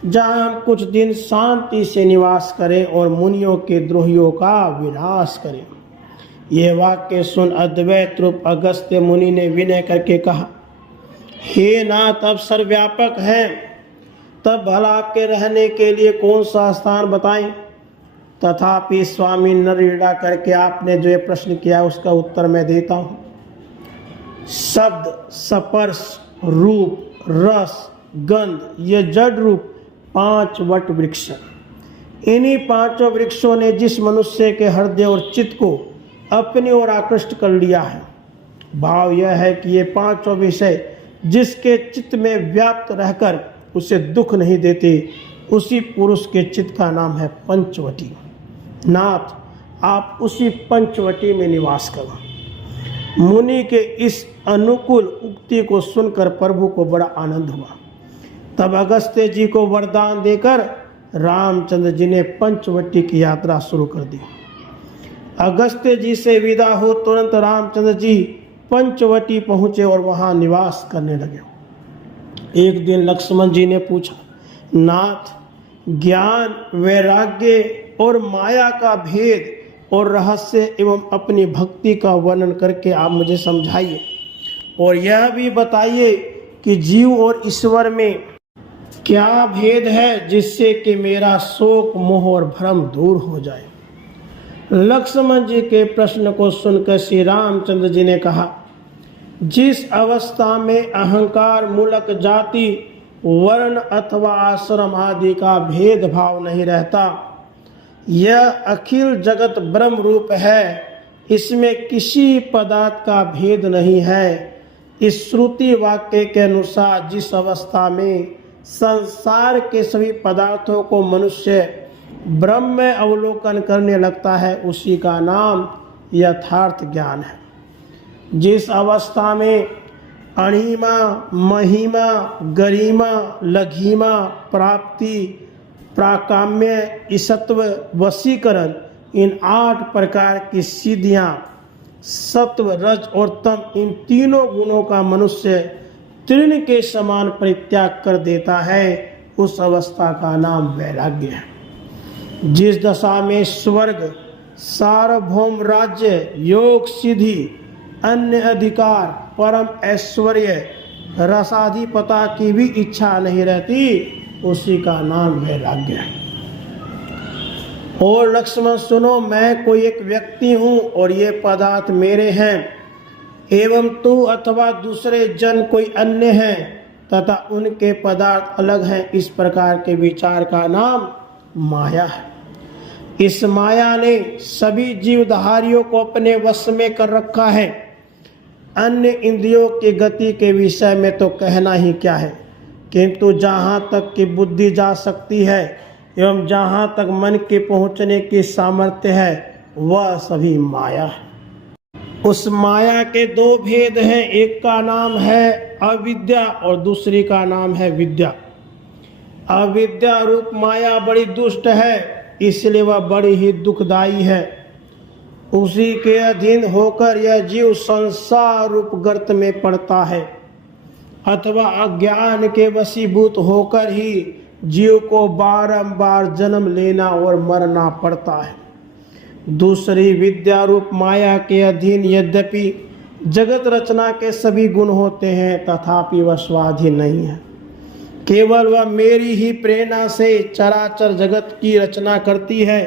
जहाँ हम कुछ दिन शांति से निवास करें और मुनियों के द्रोहियों का विनाश करें। यह वाक्य सुन अद्वैत रूप अगस्त्य मुनि ने विनय करके कहा, हे नाथ, अब सर्वव्यापक हैं, तब भला आपके रहने के लिए कौन सा स्थान बताएं। तथापि स्वामी नरयुड़ा करके आपने जो ये प्रश्न किया उसका उत्तर मैं देता हूँ। शब्द, स्पर्श, रूप, रस, गंध, ये जड़ रूप 5 वट वृक्ष, इन्हीं 5 वृक्षों ने जिस मनुष्य के हृदय और चित्त को अपनी ओर आकृष्ट कर लिया है, भाव यह है कि ये 5 विषय जिसके चित्त में व्याप्त रहकर उसे दुख नहीं देते, उसी पुरुष के चित्त का नाम है पंचवटी। नाथ, आप उसी पंचवटी में निवास करो। मुनि के इस अनुकूल उक्ति को सुनकर प्रभु को बड़ा आनंद हुआ। तब अगस्त्य जी को वरदान देकर रामचंद्र जी ने पंचवटी की यात्रा शुरू कर दी। अगस्त्य जी से विदा हो तुरंत रामचंद्र जी पंचवटी पहुँचे और वहाँ निवास करने लगे। एक दिन लक्ष्मण जी ने पूछा, नाथ, ज्ञान, वैराग्य और माया का भेद और रहस्य एवं अपनी भक्ति का वर्णन करके आप मुझे समझाइए, और यह भी बताइए कि जीव और ईश्वर में क्या भेद है जिससे कि मेरा शोक, मोह और भ्रम दूर हो जाए। लक्ष्मण जी के प्रश्न को सुनकर श्री रामचंद्र जी ने कहा, जिस अवस्था में अहंकार मूलक जाति, वर्ण अथवा आश्रम आदि का भेदभाव नहीं रहता, यह अखिल जगत ब्रह्म रूप है, इसमें किसी पदार्थ का भेद नहीं है। इस श्रुति वाक्य के अनुसार जिस अवस्था में संसार के सभी पदार्थों को मनुष्य ब्रह्म में अवलोकन करने लगता है, उसी का नाम यथार्थ ज्ञान है। जिस अवस्था में अणिमा, महिमा, गरिमा, लघिमा, प्राप्ति, प्राकाम्य, ईसत्व, वशीकरण, इन 8 प्रकार की सिद्धियां, सत्व, रज और तम, इन तीनों गुणों का मनुष्य तृण के समान परित्याग कर देता है, उस अवस्था का नाम वैराग्य है। जिस दशा में स्वर्ग, सार्वभौम राज्य, योग सिद्धि, अन्य अधिकार, परम ऐश्वर्य, रसाधिपता की भी इच्छा नहीं रहती, उसी का नाम वैराग्य है। और लक्ष्मण सुनो, मैं कोई एक व्यक्ति हूँ और ये पदार्थ मेरे हैं, एवं तू अथवा दूसरे जन कोई अन्य हैं तथा उनके पदार्थ अलग हैं, इस प्रकार के विचार का नाम माया है। इस माया ने सभी जीवधारियों को अपने वश में कर रखा है। अन्य इंद्रियों की गति के विषय में तो कहना ही क्या है, किंतु जहाँ तक कि बुद्धि जा सकती है एवं जहाँ तक मन के पहुँचने की सामर्थ्य है, वह सभी माया है। उस माया के 2 भेद हैं, एक का नाम है अविद्या और दूसरी का नाम है विद्या। अविद्या रूप माया बड़ी दुष्ट है, इसलिए वह बड़ी ही दुखदायी है। उसी के अधीन होकर यह जीव संसार रूप गर्त में पड़ता है, अथवा अज्ञान के वशीभूत होकर ही जीव को बारंबार जन्म लेना और मरना पड़ता है। दूसरी विद्या रूप माया के अधीन यद्यपि जगत रचना के सभी गुण होते हैं, तथापि वह स्वाधीन नहीं है। केवल वह मेरी ही प्रेरणा से चराचर जगत की रचना करती है।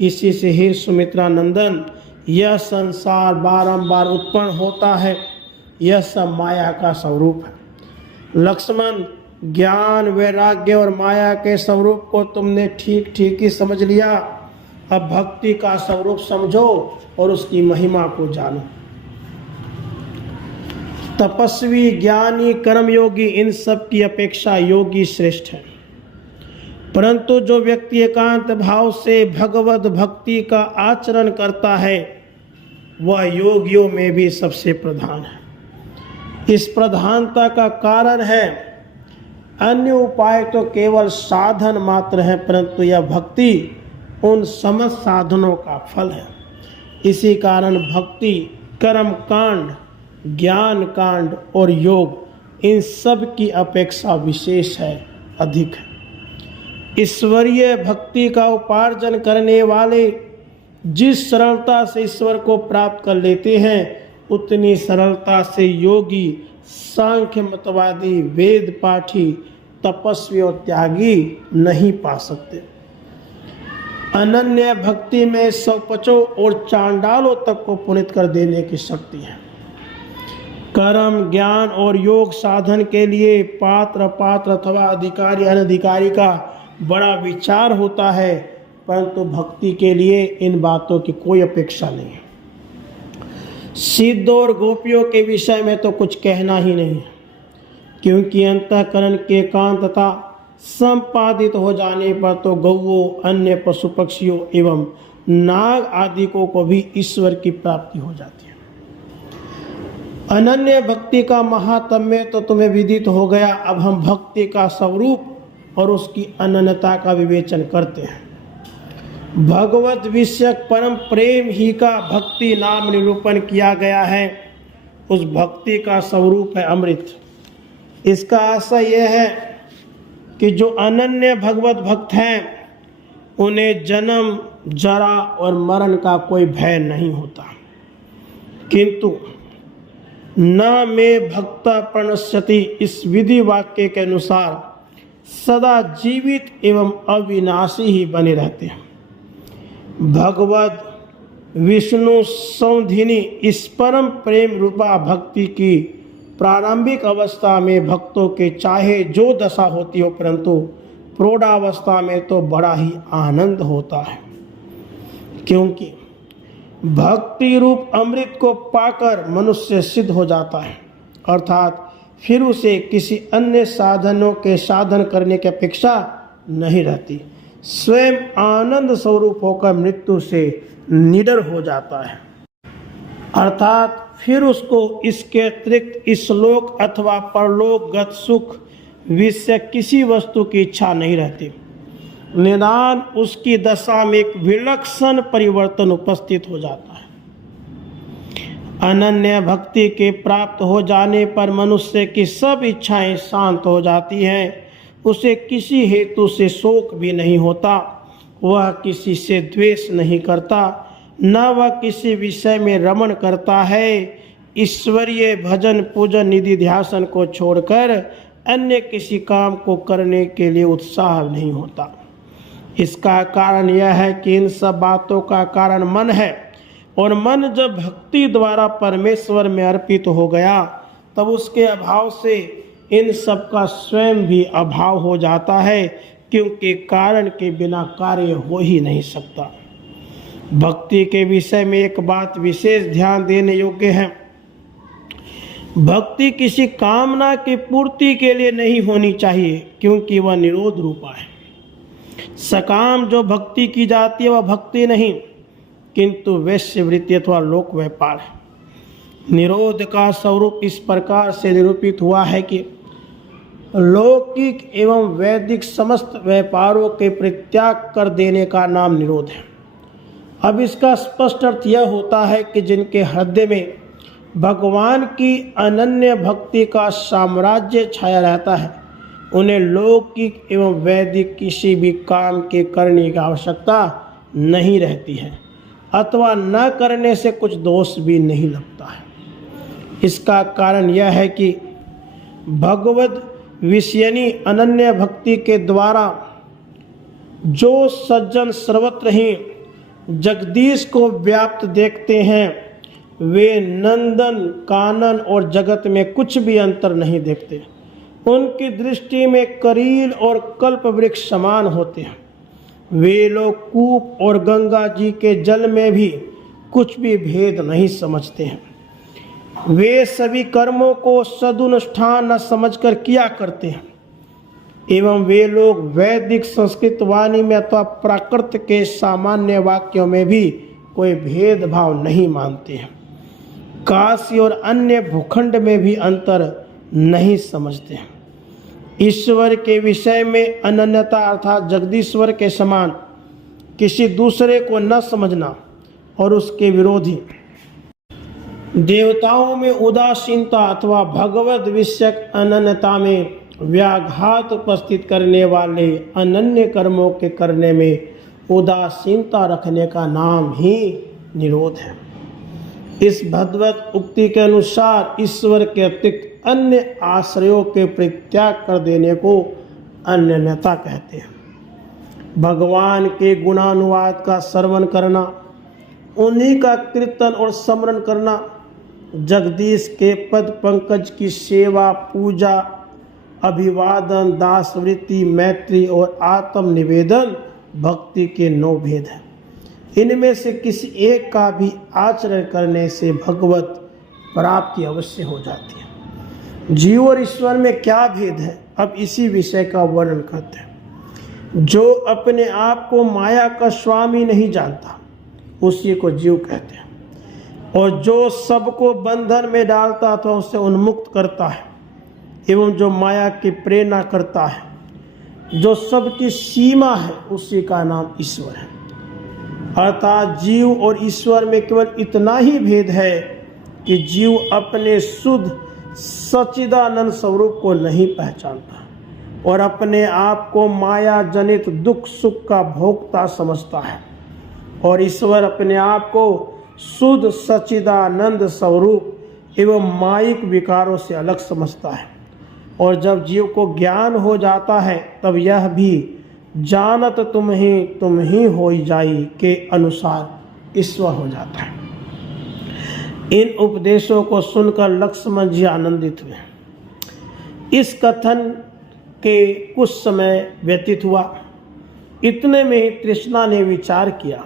इसी से हे सुमित्रा नंदन, यह संसार बारंबार उत्पन्न होता है, यह सब माया का स्वरूप है। लक्ष्मण, ज्ञान, वैराग्य और माया के स्वरूप को तुमने ठीक ठीक ही समझ लिया। अब भक्ति का स्वरूप समझो और उसकी महिमा को जानो। तपस्वी, ज्ञानी, कर्मयोगी, इन सब की अपेक्षा योगी श्रेष्ठ है। परंतु जो व्यक्ति एकांत भाव से भगवत भक्ति का आचरण करता है, वह योगियों में भी सबसे प्रधान है। इस प्रधानता का कारण है अन्य उपाय तो केवल साधन मात्र है, परंतु यह भक्ति उन समस्त साधनों का फल है। इसी कारण भक्ति, कर्म कांड, ज्ञान कांड और योग इन सब की अपेक्षा विशेष है, अधिक है। ईश्वरीय भक्ति का उपार्जन करने वाले जिस सरलता से ईश्वर को प्राप्त कर लेते हैं, उतनी सरलता से योगी, सांख्य मतवादी, वेद पाठी, तपस्वी और त्यागी नहीं पा सकते। अनन्य भक्ति में सौपचों और चांडालों तक को पुनीत कर देने की शक्ति है। कर्म, ज्ञान और योग साधन के लिए पात्र अपात्र अथवा अधिकारी अनधिकारी का बड़ा विचार होता है, परंतु भक्ति के लिए इन बातों की कोई अपेक्षा नहीं है। सिद्ध और गोपियों के विषय में तो कुछ कहना ही नहीं है, क्योंकि अंतःकरण के एकांतता संपादित हो जाने पर तो गौओं, अन्य पशु पक्षियों एवं नाग आदि को भी ईश्वर की प्राप्ति हो जाती है। अनन्य भक्ति का महात्म्य तो तुम्हें विदित हो गया। अब हम भक्ति का स्वरूप और उसकी अनन्यता का विवेचन करते हैं। भगवत विषयक परम प्रेम ही का भक्ति नाम निरूपण किया गया है। उस भक्ति का स्वरूप है अमृत। इसका आशय यह है कि जो अनन्य भगवत भक्त हैं, उन्हें जन्म, जरा और मरण का कोई भय नहीं होता। किंतु न में भक्ता प्रणश्यति, इस विधि वाक्य के अनुसार सदा जीवित एवं अविनाशी ही बने रहते हैं। भगवत विष्णु संधिनी इस परम प्रेम रूपा भक्ति की प्रारंभिक अवस्था में भक्तों के चाहे जो दशा होती हो, परंतु प्रौढ़ावस्था में तो बड़ा ही आनंद होता है, क्योंकि भक्ति रूप अमृत को पाकर मनुष्य सिद्ध हो जाता है, अर्थात फिर उसे किसी अन्य साधनों के साधन करने की अपेक्षा नहीं रहती। स्वयं आनंद स्वरूप होकर मृत्यु से निडर हो जाता है, अर्थात फिर उसको इसके अतिरिक्त इस लोक अथवा परलोकगत सुख विषय किसी वस्तु की इच्छा नहीं रहती। निदान उसकी दशा में एक विलक्षण परिवर्तन उपस्थित हो जाता है। अनन्य भक्ति के प्राप्त हो जाने पर मनुष्य की सब इच्छाएं शांत हो जाती हैं। उसे किसी हेतु से शोक भी नहीं होता, वह किसी से द्वेष नहीं करता, न वह किसी विषय में रमण करता है। ईश्वरीय भजन, पूजन, निधि ध्यान को छोड़कर अन्य किसी काम को करने के लिए उत्साह नहीं होता। इसका कारण यह है कि इन सब बातों का कारण मन है, और मन जब भक्ति द्वारा परमेश्वर में अर्पित हो गया, तब उसके अभाव से इन सब का स्वयं भी अभाव हो जाता है, क्योंकि कारण के बिना कार्य हो ही नहीं सकता। भक्ति के विषय में एक बात विशेष ध्यान देने योग्य है। भक्ति किसी कामना की पूर्ति के लिए नहीं होनी चाहिए, क्योंकि वह निरोध रूपा है। सकाम जो भक्ति की जाती है वह भक्ति नहीं, किंतु वैश्यवृत्ति अथवा लोक व्यापार है। निरोध का स्वरूप इस प्रकार से निरूपित हुआ है कि लौकिक एवं वैदिक समस्त व्यापारों के परित्याग कर देने का नाम निरोध है। अब इसका स्पष्ट अर्थ यह होता है कि जिनके हृदय में भगवान की अनन्य भक्ति का साम्राज्य छाया रहता है, उन्हें लौकिक एवं वैदिक किसी भी काम के करने की आवश्यकता नहीं रहती है, अथवा न करने से कुछ दोष भी नहीं लगता है। इसका कारण यह है कि भगवत विषयनी अनन्य भक्ति के द्वारा जो सज्जन सर्वत्र ही जगदीश को व्याप्त देखते हैं, वे नंदन कानन और जगत में कुछ भी अंतर नहीं देखते। उनकी दृष्टि में करील और कल्प वृक्ष समान होते हैं। वे लोग कूप और गंगा जी के जल में भी कुछ भी भेद नहीं समझते हैं। वे सभी कर्मों को सदुनुष्ठान न समझकर किया करते हैं, एवं वे लोग वैदिक संस्कृत वाणी में अथवा प्राकृत के सामान्य वाक्यों में भी कोई भेदभाव नहीं मानते हैं। काशी और अन्य भूखंड में भी अंतर नहीं समझते। ईश्वर के विषय में अनन्यता अर्थात जगदीश्वर के समान किसी दूसरे को न समझना और उसके विरोधी देवताओं में उदासीनता अथवा भगवत विषयक अनन्यता में व्याघात उपस्थित करने वाले अनन्य कर्मों के करने में उदासीनता रखने का नाम ही निरोध है। इस भगवत उक्ति के अनुसार ईश्वर के अतिरिक्त अन्य आश्रयों के परित्याग कर देने को अनन्यता कहते हैं। भगवान के गुणानुवाद का श्रवण करना, उन्हीं का कीर्तन और स्मरण करना, जगदीश के पद पंकज की सेवा, पूजा, अभिवादन, दासवृत्ति, मैत्री और आत्म निवेदन भक्ति के 9 भेद हैं। इनमें से किसी एक का भी आचरण करने से भगवत प्राप्ति अवश्य हो जाती है। जीव और ईश्वर में क्या भेद है, अब इसी विषय का वर्णन करते हैं। जो अपने आप को माया का स्वामी नहीं जानता उसी को जीव कहते हैं, और जो सबको बंधन में डालता अथवा उससे उन्मुक्त करता है एवं जो माया की प्रेरणा करता है, जो सबकी सीमा है, उसी का नाम ईश्वर है। अर्थात जीव और ईश्वर में केवल इतना ही भेद है कि जीव अपने शुद्ध सच्चिदानंद स्वरूप को नहीं पहचानता और अपने आप को माया जनित दुख सुख का भोक्ता समझता है, और ईश्वर अपने आप को शुद्ध सच्चिदानंद स्वरूप एवं मायिक विकारों से अलग समझता है। और जब जीव को ज्ञान हो जाता है तब यह भी जानत तुम ही हो जाई के अनुसार ईश्वर हो जाता है। इन उपदेशों को सुनकर लक्ष्मण जी आनंदित हुए। इस कथन के कुछ समय व्यतीत हुआ। इतने में तृष्णा ने विचार किया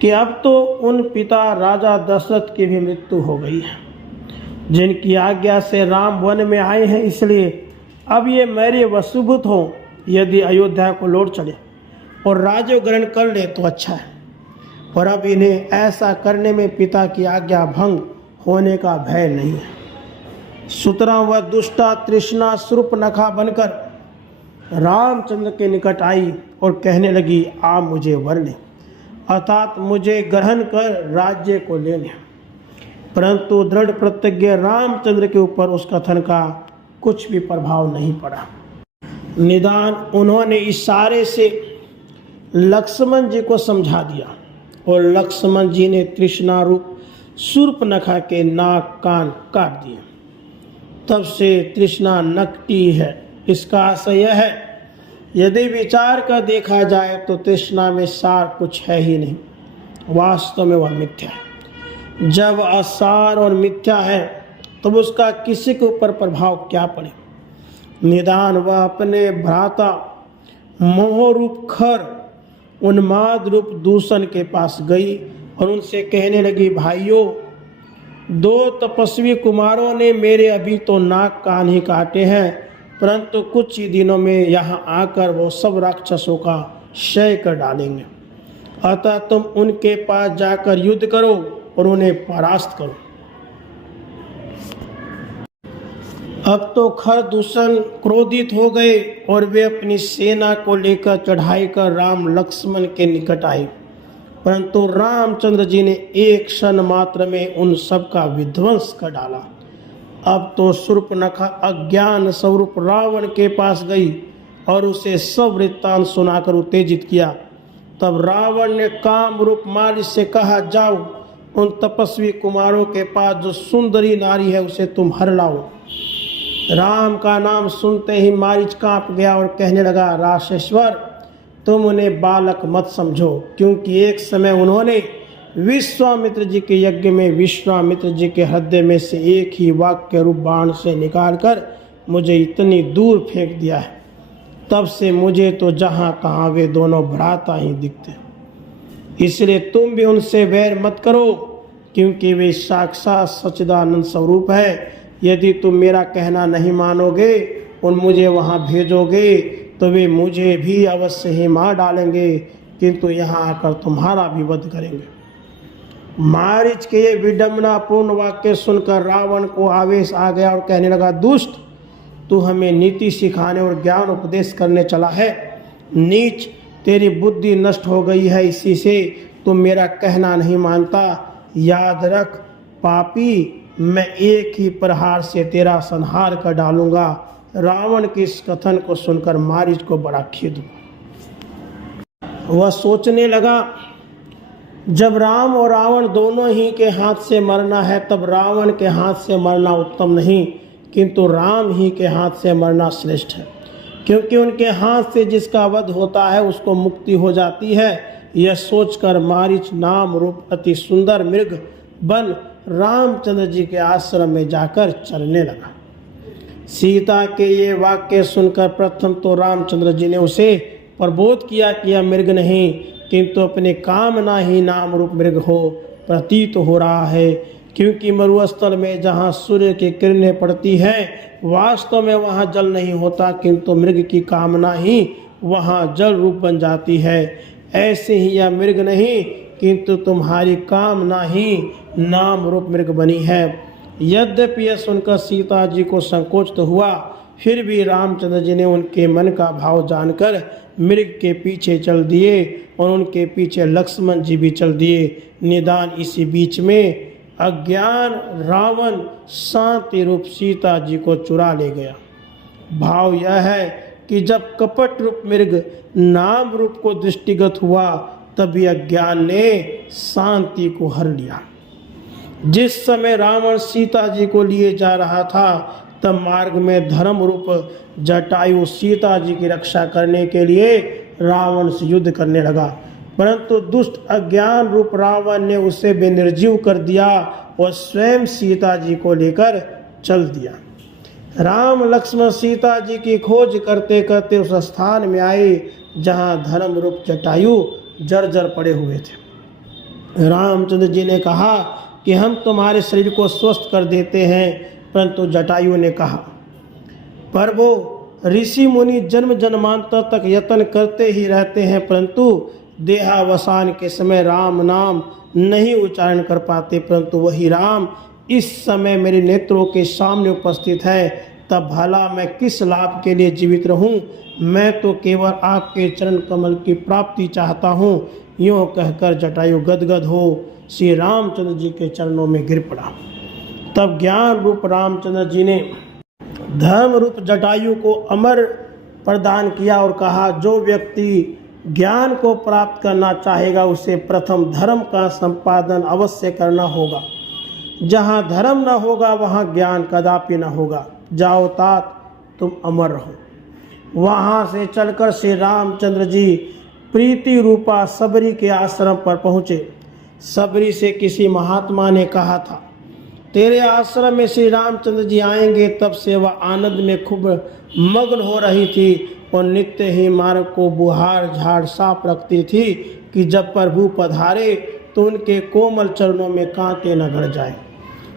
कि अब तो उन पिता राजा दशरथ की भी मृत्यु हो गई है, जिनकी आज्ञा से राम वन में आए हैं, इसलिए अब ये मेरे वशीभूत हों। यदि अयोध्या को लौट चले और राज्य ग्रहण कर ले तो अच्छा है, और अब इन्हें ऐसा करने में पिता की आज्ञा भंग होने का भय नहीं है। सुतरां वह दुष्टा तृष्णा शूर्पणखा बनकर रामचंद्र के निकट आई और कहने लगी, आप मुझे वर लें, अर्थात मुझे ग्रहण कर राज्य को ले लें। परंतु दृढ़ प्रतिज्ञ रामचंद्र के ऊपर उस कथन का कुछ भी प्रभाव नहीं पड़ा। निदान उन्होंने इशारे से लक्ष्मण जी को समझा दिया और लक्ष्मण जी ने तृष्णा रूप शूर्पणखा के नाक कान काट दिए। तब से तृष्णा नकटी है। इसका आशय यह है, यदि विचार कर देखा जाए तो तृष्णा में सार कुछ है ही नहीं, वास्तव में वह मिथ्या है। जब असार और मिथ्या है तब उसका किसी के ऊपर प्रभाव क्या पड़े। निदान वह अपने भ्राता मोह रूप खर उन्माद रूप दूषण के पास गई और उनसे कहने लगी, भाइयों, 2 तपस्वी कुमारों ने मेरे अभी तो नाक कान ही काटे हैं, परंतु कुछ ही दिनों में यहाँ आकर वो सब राक्षसों का क्षय कर डालेंगे। अतः तुम उनके पास जाकर युद्ध करो और उन्हें परास्त करो। अब तो खर दूषण क्रोधित हो गए और वे अपनी सेना को लेकर चढ़ाई कर राम लक्ष्मण के निकट आए, परंतु रामचंद्र जी ने एक क्षण मात्र में उन सब का विध्वंस कर डाला। अब तो शूर्पणखा अज्ञान स्वरूप रावण के पास गई और उसे सब वृत्तांत सुनाकर उत्तेजित किया। तब रावण ने काम रूप मारिच से कहा, जाओ उन तपस्वी कुमारों के पास जो सुंदरी नारी है उसे तुम हर लाओ। राम का नाम सुनते ही मारिच कांप गया और कहने लगा, राक्षेश्वर, तुम उन्हें बालक मत समझो, क्योंकि एक समय उन्होंने विश्वामित्र जी के यज्ञ में विश्वामित्र जी के हृदय में से एक ही वाक्य रूप बाण से निकालकर मुझे इतनी दूर फेंक दिया है। तब से मुझे तो जहाँ तहाँ वे दोनों भ्राता ही दिखते। इसलिए तुम भी उनसे वैर मत करो, क्योंकि वे साक्षात सच्चिदानंद स्वरूप है। यदि तुम मेरा कहना नहीं मानोगे और मुझे वहाँ भेजोगे तो वे मुझे भी अवश्य ही मार डालेंगे, किंतु यहाँ आकर तुम्हारा भी वध करेंगे। मारीच के ये विडंबनापूर्ण वाक्य सुनकर रावण को आवेश आ गया और कहने लगा, दुष्ट, तू हमें नीति सिखाने और ज्ञान उपदेश करने चला है। नीच, तेरी बुद्धि नष्ट हो गई है, इसी से तू मेरा कहना नहीं मानता। याद रख पापी, मैं एक ही प्रहार से तेरा संहार कर डालूंगा। रावण के इस कथन को सुनकर मारीच को बड़ा खेद हुआ। वह सोचने लगा, जब राम और रावण दोनों ही के हाथ से मरना है, तब रावण के हाथ से मरना उत्तम नहीं, किंतु राम ही के हाथ से मरना श्रेष्ठ है, क्योंकि उनके हाथ से जिसका वध होता है उसको मुक्ति हो जाती है। यह सोचकर मारीच नाम रूप अति सुंदर मृग बन रामचंद्र जी के आश्रम में जाकर चरने लगा। सीता के ये वाक्य सुनकर प्रथम तो रामचंद्र जी ने उसे प्रबोध किया कि यह मृग नहीं, किंतु अपने कामना ही नाम रूप मृग हो प्रतीत हो रहा है, क्योंकि मरुस्थल में जहाँ सूर्य की किरणें पड़ती हैं वास्तव में वहाँ जल नहीं होता, किंतु मृग की कामना ही वहाँ जल रूप बन जाती है। ऐसे ही यह मृग नहीं, किंतु तुम्हारी कामना ही नाम रूप मृग बनी है। यद्यपि यह सुनकर सीता जी को संकोच तो हुआ, फिर भी रामचंद्र जी ने उनके मन का भाव जानकर मृग के पीछे चल दिए और उनके पीछे लक्ष्मण जी भी चल दिए। निदान इसी बीच में अज्ञान रावण शांति रूप सीता जी को चुरा ले गया। भाव यह है कि जब कपट रूप मृग नाम रूप को दृष्टिगत हुआ, तभी अज्ञान ने शांति को हर लिया। जिस समय रावण सीता जी को लिए जा रहा था, तब मार्ग में धर्म रूप जटायु सीता जी की रक्षा करने के लिए रावण से युद्ध करने लगा, परंतु दुष्ट अज्ञान रूप रावण ने उसे बेनिर्जीव कर दिया और स्वयं सीता जी को लेकर चल दिया। राम लक्ष्मण सीता जी की खोज करते करते उस स्थान में आए जहाँ धर्म रूप जटायु जर्जर पड़े हुए थे। रामचंद्र जी ने कहा कि हम तुम्हारे शरीर को स्वस्थ कर देते हैं, परंतु जटायु ने कहा, प्रभु, ऋषि मुनि जन्म जन्मांतर तक यत्न करते ही रहते हैं, परंतु देहावसान के समय राम नाम नहीं उच्चारण कर पाते, परंतु वही राम इस समय मेरे नेत्रों के सामने उपस्थित है, तब भला मैं किस लाभ के लिए जीवित रहूं? मैं तो केवल आपके चरण कमल की प्राप्ति चाहता हूं। यूँ कहकर जटायु गदगद हो श्री रामचंद्र जी के चरणों में गिर पड़ा। तब ज्ञान रूप रामचंद्र जी ने धर्म रूप जटायु को अमर प्रदान किया और कहा, जो व्यक्ति ज्ञान को प्राप्त करना चाहेगा उसे प्रथम धर्म का संपादन अवश्य करना होगा। जहाँ धर्म न होगा वहाँ ज्ञान कदापि न होगा। जाओ तात, तुम अमर रहो। वहाँ से चलकर श्री रामचंद्र जी प्रीति रूपा सबरी के आश्रम पर पहुँचे। सबरी से किसी महात्मा ने कहा था, तेरे आश्रम में श्री रामचंद्र जी आएंगे। तब से वह आनंद में खूब मग्न हो रही थी और नित्य ही मार्ग को बुहार झाड़ साफ रखती थी कि जब प्रभु पधारे तो उनके कोमल चरणों में कांटे न गड़ जाए।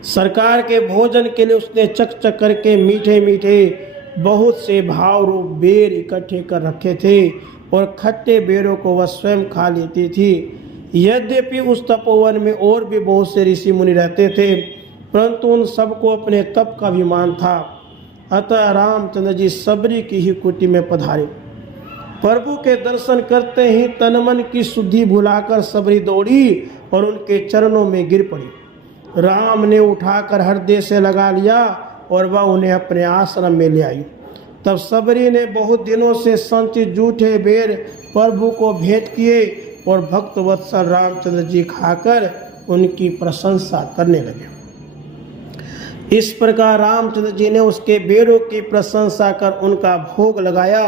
सरकार के भोजन के लिए उसने चक चक करके मीठे मीठे बहुत से भाव रूप बेर इकट्ठे कर रखे थे और खट्टे बेरों को वह स्वयं खा लेती थी। यद्यपि उस तपोवन में और भी बहुत से ऋषि मुनि रहते थे, परंतु उन सबको अपने तप का अभिमान था। अतः रामचंद्र जी सबरी की ही कुटी में पधारे। प्रभु के दर्शन करते ही तन मन की शुद्धि भुलाकर सबरी दौड़ी और उनके चरणों में गिर पड़ी। राम ने उठाकर हृदय से लगा लिया और वह उन्हें अपने आश्रम में ले आई। तब सबरी ने बहुत दिनों से संचित जूठे बेर प्रभु को भेंट किए और भक्त वत्सल रामचंद्र जी खाकर उनकी प्रशंसा करने लगे। इस प्रकार रामचंद्र जी ने उसके बेरों की प्रशंसा कर उनका भोग लगाया।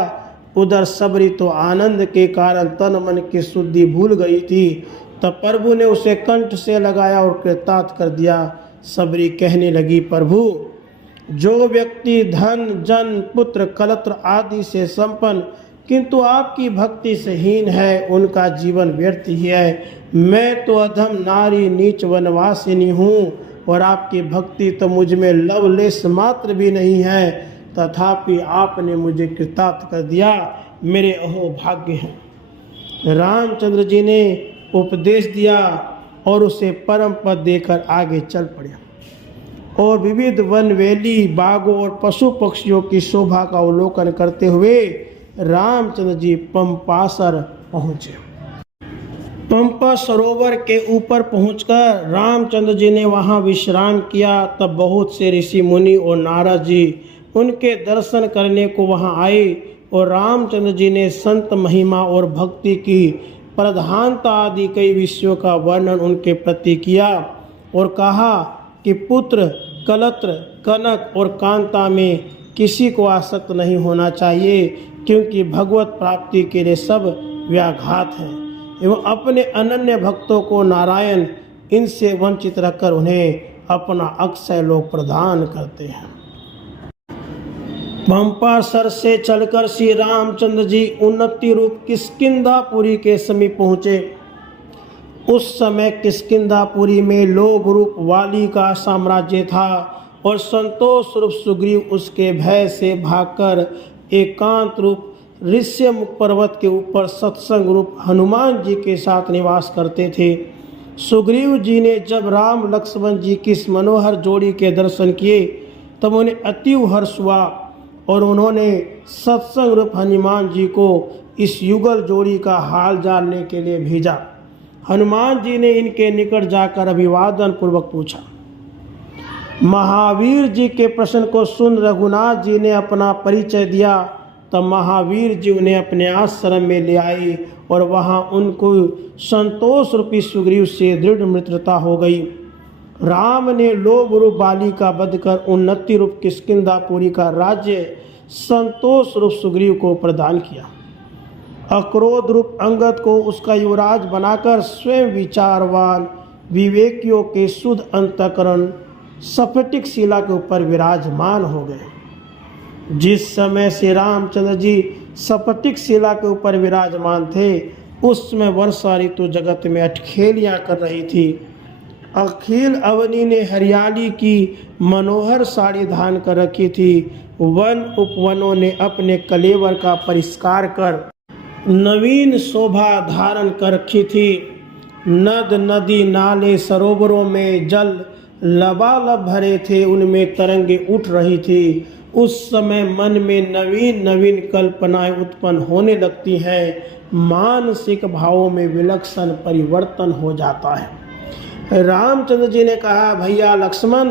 उधर सबरी तो आनंद के कारण तन मन की शुद्धि भूल गई थी। तब प्रभु ने उसे कंठ से लगाया और कृतार्थ कर दिया। सबरी कहने लगी, प्रभु, जो व्यक्ति धन जन पुत्र कलत्र आदि से संपन्न किंतु आपकी भक्ति से हीन है, उनका जीवन व्यर्थ ही है। मैं तो अधम नारी नीच वनवासिनी हूँ और आपकी भक्ति तो मुझ में लवलेश मात्र भी नहीं है, तथापि आपने मुझे कृतार्थ कर दिया। मेरे अहो भाग्य हैं। रामचंद्र जी ने उपदेश दिया, और उसे परम पद देकर आगे चल पड़े और विविध वन वेली बागों और पशु पक्षियों की शोभा का अवलोकन करते हुए रामचंद्र जी पंपासर पहुँचे। पंपा सरोवर के ऊपर पहुंचकर रामचंद्र जी ने वहां विश्राम किया। तब बहुत से ऋषि मुनि और नारद जी उनके दर्शन करने को वहां आए और रामचंद्र जी ने संत महिमा और भक्ति की प्रधानता आदि कई विषयों का वर्णन उनके प्रति किया और कहा कि पुत्र, कलत्र, कनक और कांता में किसी को आसक्त नहीं होना चाहिए, क्योंकि भगवत प्राप्ति के लिए सब व्याघात हैं एवं अपने अनन्य भक्तों को नारायण इनसे वंचित रखकर उन्हें अपना अक्षय लोक प्रदान करते हैं। पंपासर से चलकर श्री रामचंद्र जी उन्नति रूप किष्किंधापुरी के समीप पहुँचे। उस समय किष्किंधापुरी में लोभ रूप वाली का साम्राज्य था और संतोष रूप सुग्रीव उसके भय से भागकर एकांत रूप ऋष्यमुख पर्वत के ऊपर सत्संग रूप हनुमान जी के साथ निवास करते थे। सुग्रीव जी ने जब राम लक्ष्मण जी की इस मनोहर जोड़ी के दर्शन किए तब उन्हें अतीव हर्ष हुआ और उन्होंने सत्संग रूप हनुमान जी को इस युगल जोड़ी का हाल जानने के लिए भेजा। हनुमान जी ने इनके निकट जाकर अभिवादन पूर्वक पूछा। महावीर जी के प्रश्न को सुन रघुनाथ जी ने अपना परिचय दिया। तब महावीर जी उन्हें अपने आश्रम में ले आए और वहां उनको संतोष रूपी सुग्रीव से दृढ़ मित्रता हो गई। राम ने लोभ रूप बाली का वध कर उन्नति रूप किष्किंधापुरी का राज्य संतोष रूप सुग्रीव को प्रदान किया। अक्रोध रूप अंगद को उसका युवराज बनाकर स्वयं विचारवान विवेकियों के शुद्ध अंतःकरण स्फटिक शिला के ऊपर विराजमान हो गए। जिस समय श्री रामचंद्र जी स्फटिक शिला के ऊपर विराजमान थे उस समय वर्षा ऋतु जगत में अटखेलियाँ कर रही थी। अखिल अवनी ने हरियाली की मनोहर साड़ी धारण कर रखी थी। वन उपवनों ने अपने कलेवर का परिष्कार कर नवीन शोभा धारण कर रखी थी। नद नदी नाले सरोवरों में जल लबालब भरे थे, उनमें तरंगे उठ रही थी। उस समय मन में नवीन नवीन कल्पनाएं उत्पन्न होने लगती हैं, मानसिक भावों में विलक्षण परिवर्तन हो जाता है। रामचंद्र जी ने कहा, भैया लक्ष्मण,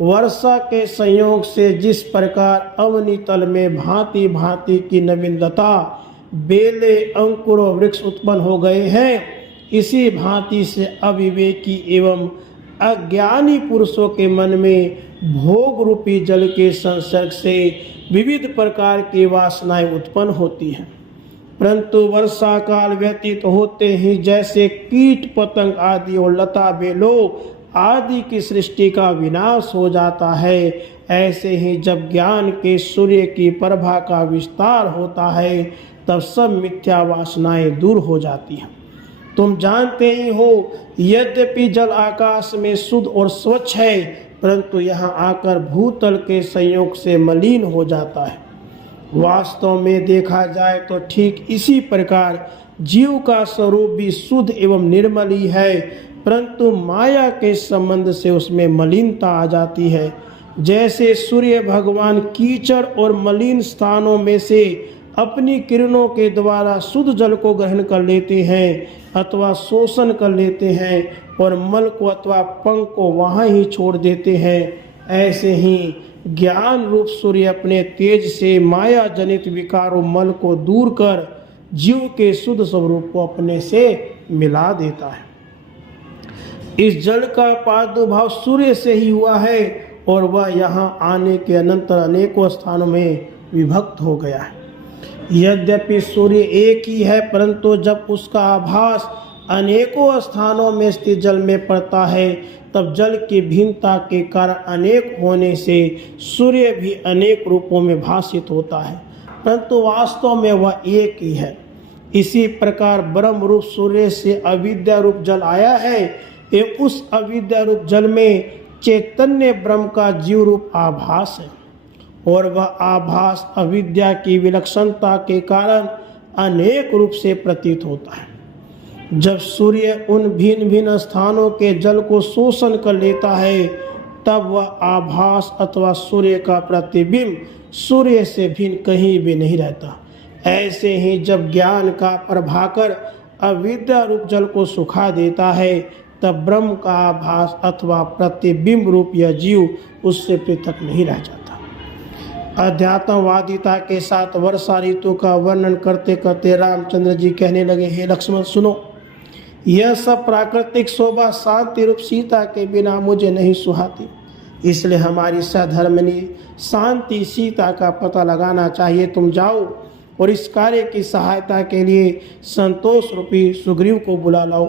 वर्षा के संयोग से जिस प्रकार अवनी तल में भांति भांति की नवीन लता, बेले, अंकुर और वृक्ष उत्पन्न हो गए हैं, इसी भांति से अविवेकी एवं अज्ञानी पुरुषों के मन में भोग रूपी जल के संसर्ग से विविध प्रकार की वासनाएं उत्पन्न होती हैं। परंतु वर्षा काल व्यतीत होते ही जैसे कीट पतंग आदि और लता बेलों आदि की सृष्टि का विनाश हो जाता है, ऐसे ही जब ज्ञान के सूर्य की प्रभा का विस्तार होता है तब सब मिथ्या वासनाएं दूर हो जाती हैं। तुम जानते ही हो, यद्यपि जल आकाश में शुद्ध और स्वच्छ है, परंतु यहाँ आकर भूतल के संयोग से मलिन हो जाता है। वास्तव में देखा जाए तो ठीक इसी प्रकार जीव का स्वरूप भी शुद्ध एवं निर्मल ही है, परंतु माया के संबंध से उसमें मलिनता आ जाती है। जैसे सूर्य भगवान कीचड़ और मलिन स्थानों में से अपनी किरणों के द्वारा शुद्ध जल को ग्रहण कर लेते हैं अथवा शोषण कर लेते हैं और मल को अथवा पंख को वहाँ ही छोड़ देते हैं, ऐसे ही ज्ञान रूप सूर्य अपने तेज से माया जनित विकारों मल को दूर कर जीव के शुद्ध स्वरूप को अपने से मिला देता है। इस जल का प्रादुर्भाव सूर्य से ही हुआ है और वह यहाँ आने के अनंतर अनेकों स्थानों में विभक्त हो गया है। यद्यपि सूर्य एक ही है, परंतु जब उसका आभास अनेकों स्थानों में स्थित जल में पड़ता है तब जल की भिन्नता के कारण अनेक होने से सूर्य भी अनेक रूपों में भासित होता है, परंतु वास्तव में वह एक ही है। इसी प्रकार ब्रह्म रूप सूर्य से अविद्या रूप जल आया है एवं उस अविद्या रूप जल में चैतन्य ब्रह्म का जीव रूप आभास है और वह आभास अविद्या की विलक्षणता के कारण अनेक रूप से प्रतीत होता है। जब सूर्य उन भिन्न भिन्न स्थानों के जल को शोषण कर लेता है तब वह आभास अथवा सूर्य का प्रतिबिंब सूर्य से भिन्न कहीं भी नहीं रहता। ऐसे ही जब ज्ञान का प्रभाकर अविद्या रूप जल को सुखा देता है तब ब्रह्म का आभास अथवा प्रतिबिंब रूप यह जीव उससे पृथक नहीं रह जाता। अध्यात्मवादिता के साथ वर्षा ऋतु का वर्णन करते करते रामचंद्र जी कहने लगे, हे लक्ष्मण सुनो, यह सब प्राकृतिक शोभा शांति रूप सीता के बिना मुझे नहीं सुहाती। इसलिए हमारी सधर्मिणी शांति सीता का पता लगाना चाहिए। तुम जाओ और इस कार्य की सहायता के लिए संतोष रूपी सुग्रीव को बुला लाओ।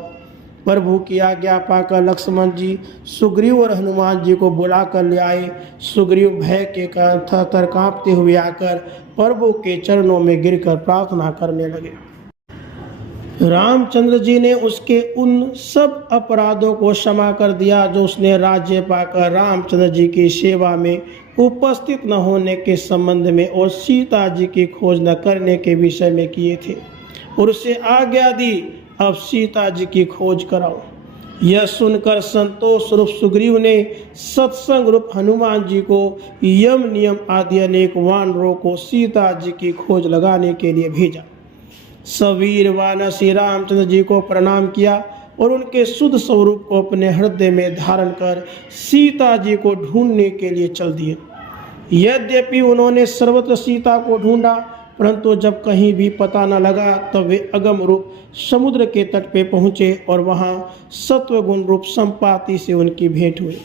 प्रभु की आज्ञा पाकर लक्ष्मण जी सुग्रीव और हनुमान जी को बुला कर ले आए। सुग्रीव भय के कारण थर-थर कांपते हुए आकर प्रभु के चरणों में गिरकर प्रार्थना करने लगे। रामचंद्र जी ने उसके उन सब अपराधों को क्षमा कर दिया जो उसने राज्य पाकर रामचंद्र जी की सेवा में उपस्थित न होने के संबंध में और सीता जी की खोज न करने के विषय में किए थे, और उसे आज्ञा दी अब सीता जी की खोज कराओ। यह सुनकर संतोष रूप सुग्रीव ने सत्संग रूप हनुमान जी को यम नियम आदि अनेक वानरों को सीता जी की खोज लगाने के लिए भेजा। सवीर वानर श्री रामचंद्र जी को प्रणाम किया और उनके शुद्ध स्वरूप को अपने हृदय में धारण कर सीता जी को ढूंढने के लिए चल दिए। यद्यपि उन्होंने सर्वत्र सीता को ढूंढा, परंतु जब कहीं भी पता न लगा तब वे अगम रूप समुद्र के तट पे पहुँचे और वहाँ सत्वगुण रूप संपाति से उनकी भेंट हुई।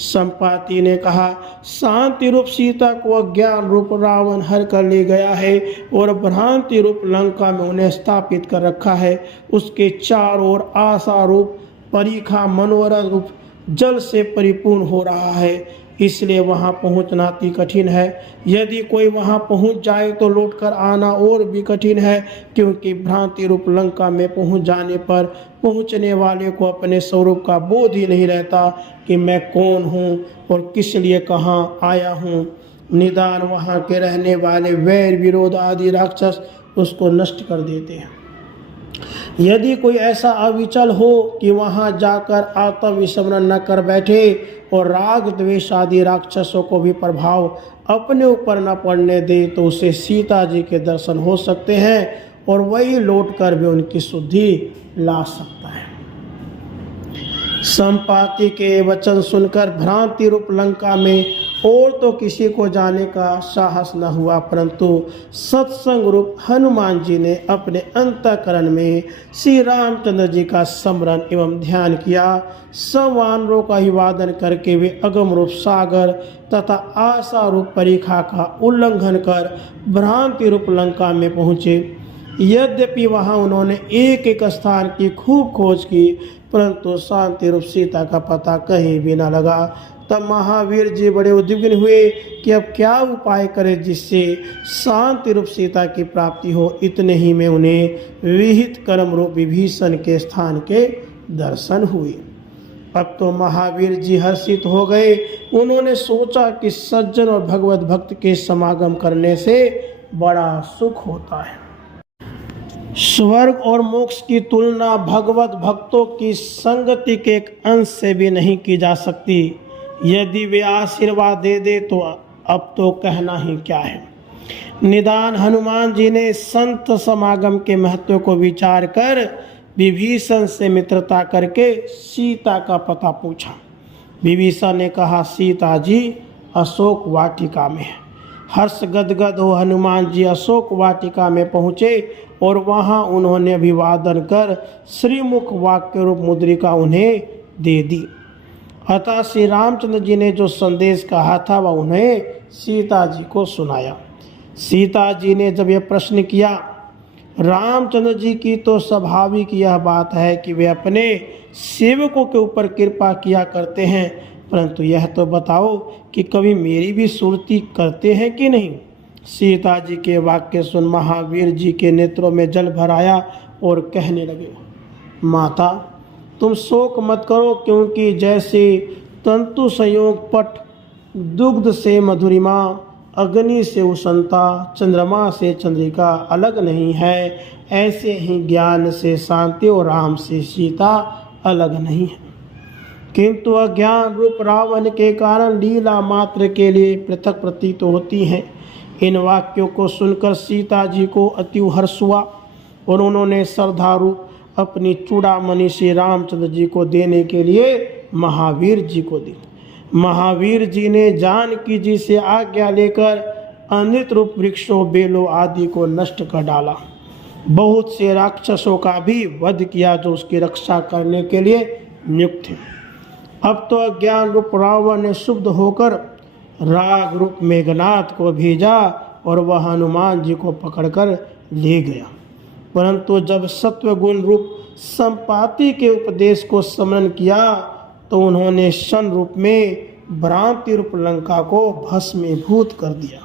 संपाति ने कहा, शांति रूप सीता को अज्ञान रूप रावण हर कर ले गया है और भ्रांति रूप लंका में उन्हें स्थापित कर रखा है। उसके चारों ओर आशा रूप परीखा मनोरथ रूप जल से परिपूर्ण हो रहा है, इसलिए वहां पहुंचना अति कठिन है। यदि कोई वहां पहुंच जाए तो लौटकर आना और भी कठिन है, क्योंकि भ्रांति रूप लंका में पहुंच जाने पर पहुंचने वाले को अपने स्वरूप का बोध ही नहीं रहता कि मैं कौन हूं और किस लिए कहां आया हूं। निदान वहां के रहने वाले वैर विरोध आदि राक्षस उसको नष्ट कर देते हैं। यदि कोई ऐसा अविचल हो कि वहां जाकर आत्मविस्मरण न कर बैठे और राग द्वेष आदि राक्षसों को भी प्रभाव अपने ऊपर न पड़ने दे तो उसे सीता जी के दर्शन हो सकते हैं और वही लौटकर भी उनकी शुद्धि ला सकता है। संपाति के वचन सुनकर भ्रांति रूप लंका में और तो किसी को जाने का साहस न हुआ, परंतु सत्संग रूप हनुमान जी ने अपने अंतःकरण में श्री रामचंद्र जी का स्मरण एवं ध्यान किया। सब वानरों का अभिवादन करके वे अगम रूप सागर तथा आशा रूप परीक्षा का उल्लंघन कर भ्रांति रूप लंका में पहुँचे। यद्यपि वहाँ उन्होंने एक एक स्थान की खूब खोज की, परंतु शांति रूप सीता का पता कहीं भी न लगा। तब महावीर जी बड़े उद्विग्न हुए कि अब क्या उपाय करें जिससे शांति रूप सीता की प्राप्ति हो। इतने ही में उन्हें विहित कर्म रूप विभीषण के स्थान के दर्शन हुए। अब तो महावीर जी हर्षित हो गए। उन्होंने सोचा कि सज्जन और भगवत भक्त के समागम करने से बड़ा सुख होता है। स्वर्ग और मोक्ष की तुलना भगवत भक्तों की संगति के एक अंश से भी नहीं की जा सकती। यदि वे आशीर्वाद दे दे तो अब तो कहना ही क्या है। निदान हनुमान जी ने संत समागम के महत्व को विचार कर विभीषण से मित्रता करके सीता का पता पूछा। विभीषण ने कहा, सीता जी अशोक वाटिका में है। हर्ष गदगद हो हनुमान जी अशोक वाटिका में पहुँचे और वहाँ उन्होंने अभिवादन कर श्रीमुख वाक्य रूप मुद्रिका उन्हें दे दी। अतः श्री रामचंद्र जी ने जो संदेश कहा था वह उन्हें सीता जी को सुनाया। सीता जी ने जब यह प्रश्न किया, रामचंद्र जी की तो स्वाभाविक यह बात है कि वे अपने सेवकों के ऊपर कृपा किया करते हैं, परंतु यह तो बताओ कि कभी मेरी भी सुरती करते हैं कि नहीं। सीता जी के वाक्य सुन महावीर जी के नेत्रों में जल भर आया और कहने लगे, माता तुम शोक मत करो, क्योंकि जैसे तंतु संयोग पट दुग्ध से मधुरिमा अग्नि से उष्णता, चंद्रमा से चंद्रिका अलग नहीं है, ऐसे ही ज्ञान से शांति और राम से सीता अलग नहीं है। किंतु अज्ञान रूप रावण के कारण लीला मात्र के लिए पृथक प्रतीत होती हैं। इन वाक्यों को सुनकर सीता जी को अति हर्ष हुआ और उन्होंने श्रद्धारूप अपनी चूड़ामणि श्री रामचंद्र जी को देने के लिए महावीर जी को दी। महावीर जी ने जानकी जी से आज्ञा लेकर अमृत रूप वृक्षों, बेलों आदि को नष्ट कर डाला। बहुत से राक्षसों का भी वध किया जो उसकी रक्षा करने के लिए नियुक्त थे। अब तो अज्ञान रूप रावण ने शुद्ध होकर राग रूप मेघनाथ को भेजा और वह हनुमान जी को पकड़कर ले गया। परंतु जब सत्वगुण रूप संपाति के उपदेश को स्मरण किया तो उन्होंने शन रूप में भ्रांति रूप लंका को भस्मीभूत कर दिया।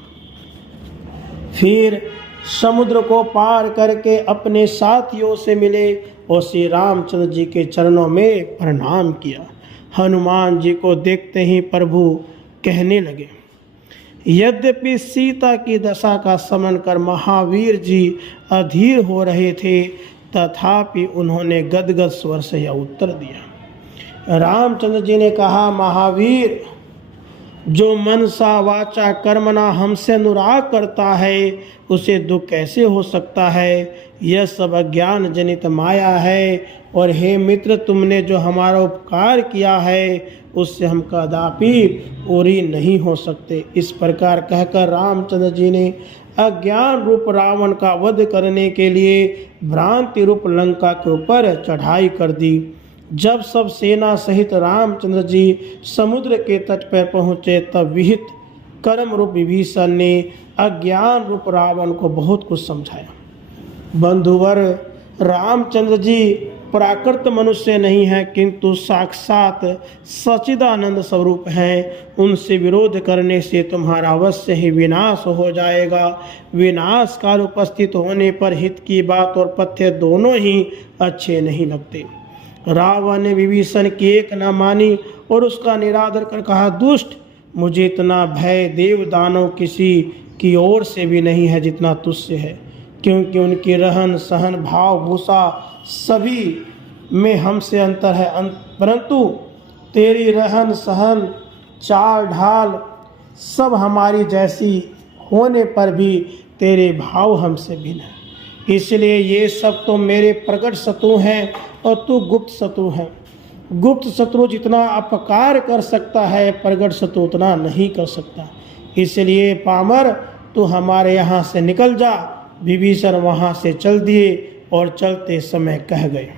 फिर समुद्र को पार करके अपने साथियों से मिले और श्री रामचंद्र जी के चरणों में प्रणाम किया। हनुमान जी को देखते ही प्रभु कहने लगे। यद्यपि सीता की दशा का स्मरण कर महावीर जी अधीर हो रहे थे, तथापि उन्होंने गदगद स्वर से यह उत्तर दिया। रामचंद्र जी ने कहा, महावीर, जो मनसा वाचा कर्मणा हमसे अनुराग करता है उसे दुख कैसे हो सकता है? यह सब अज्ञान जनित माया है। और हे मित्र, तुमने जो हमारा उपकार किया है उससे हम कदापि ओरी नहीं हो सकते। इस प्रकार कहकर रामचंद्र जी ने अज्ञान रूप रावण का वध करने के लिए भ्रांति रूप लंका के ऊपर चढ़ाई कर दी। जब सब सेना सहित रामचंद्र जी समुद्र के तट पर पहुँचे तब विहित कर्म रूप विभीषण ने अज्ञान रूप रावण को बहुत कुछ समझाया। बंधुवर, रामचंद्र जी प्राकृत मनुष्य नहीं है किंतु साक्षात सच्चिदानंद स्वरूप हैं। उनसे विरोध करने से तुम्हारा अवश्य ही विनाश हो जाएगा। विनाश काल उपस्थित होने पर हित की बात और पथ्य दोनों ही अच्छे नहीं लगते। रावण ने विभीषण की एक न मानी और उसका निरादर कर कहा, दुष्ट, मुझे इतना भय देव दानव किसी की ओर से भी नहीं है जितना तुझसे है, क्योंकि उनकी रहन सहन भाव भूषा सभी में हमसे अंतर है। परंतु तेरी रहन सहन चाल ढाल सब हमारी जैसी होने पर भी तेरे भाव हमसे भिन्न है। इसलिए ये सब तो मेरे प्रकट शत्रु हैं और तू गुप्त शत्रु है। गुप्त शत्रु जितना अपकार कर सकता है, प्रकट शत्रु उतना नहीं कर सकता। इसलिए पामर, तू हमारे यहाँ से निकल जा। विभीषण वहाँ से चल दिए और चलते समय कह गए।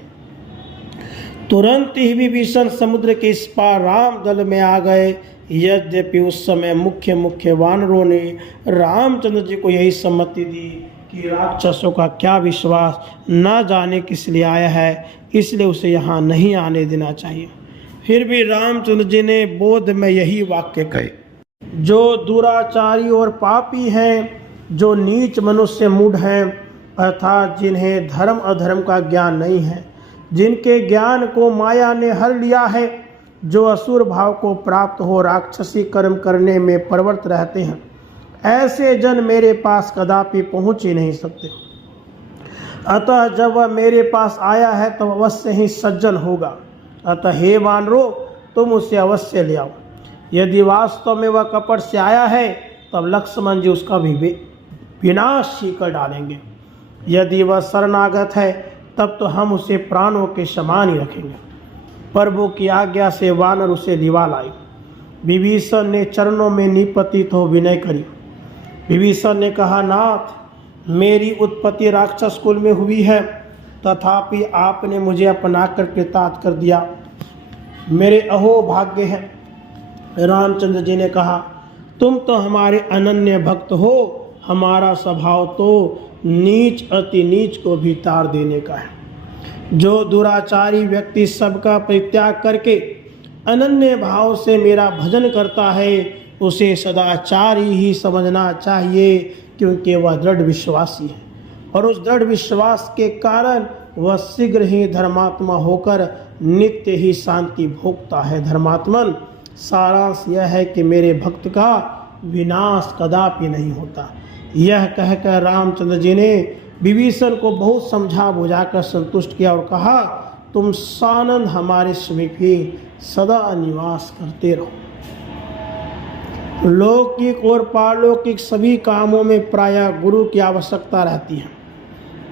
तुरंत ही विभीषण समुद्र के इस पार राम दल में आ गए। यद्यपि उस समय मुख्य वानरों ने रामचंद्र जी को यही सम्मति दी कि राक्षसों का क्या विश्वास, न जाने किस लिए आया है, इसलिए उसे यहाँ नहीं आने देना चाहिए। फिर भी रामचंद्र जी ने बोध में यही वाक्य कहे, जो दुराचारी और पापी हैं, जो नीच मनुष्य मूढ़ हैं, अर्थात जिन्हें धर्म अधर्म का ज्ञान नहीं है, जिनके ज्ञान को माया ने हर लिया है, जो असुर भाव को प्राप्त हो राक्षसी कर्म करने में प्रवृत्त रहते हैं, ऐसे जन मेरे पास कदापि पहुँच ही नहीं सकते। अतः जब वह मेरे पास आया है तब अवश्य ही सज्जन होगा। अतः हे वानरो, तुम उसे अवश्य ले आओ। यदि वास्तव में वह कपट से आया है तब लक्ष्मण जी उसका भी विनाश ही कर डालेंगे। यदि वह शरणागत है तब तो हम उसे प्राणों के समान ही रखेंगे। प्रभु की आज्ञा से वानर उसे लिवा लाई। विभीषण ने चरणों में निपतित हो विनय करी। विभीषण ने कहा, नाथ, मेरी उत्पत्ति राक्षस कुल में हुई है, तथापि आपने मुझे अपनाकर कृतार्थ कर दिया। मेरे अहो भाग्य है। रामचंद्र जी ने कहा, तुम तो हमारे अनन्य भक्त हो। हमारा स्वभाव तो नीच अति नीच को भी तार देने का है। जो दुराचारी व्यक्ति सबका परित्याग करके अनन्य भाव से मेरा भजन करता है उसे सदाचारी ही समझना चाहिए, क्योंकि वह दृढ़ विश्वासी है और उस दृढ़ विश्वास के कारण वह शीघ्र ही धर्मात्मा होकर नित्य ही शांति भोगता है। धर्मात्मन, सारांश यह है कि मेरे भक्त का विनाश कदापि नहीं होता। यह कहकर रामचंद्र जी ने विभीषण को बहुत समझा बुझाकर संतुष्ट किया और कहा, तुम सानंद हमारे समीप ही सदा निवास करते रहो। लौकिक और पारलौकिक सभी कामों में प्रायः गुरु की आवश्यकता रहती है,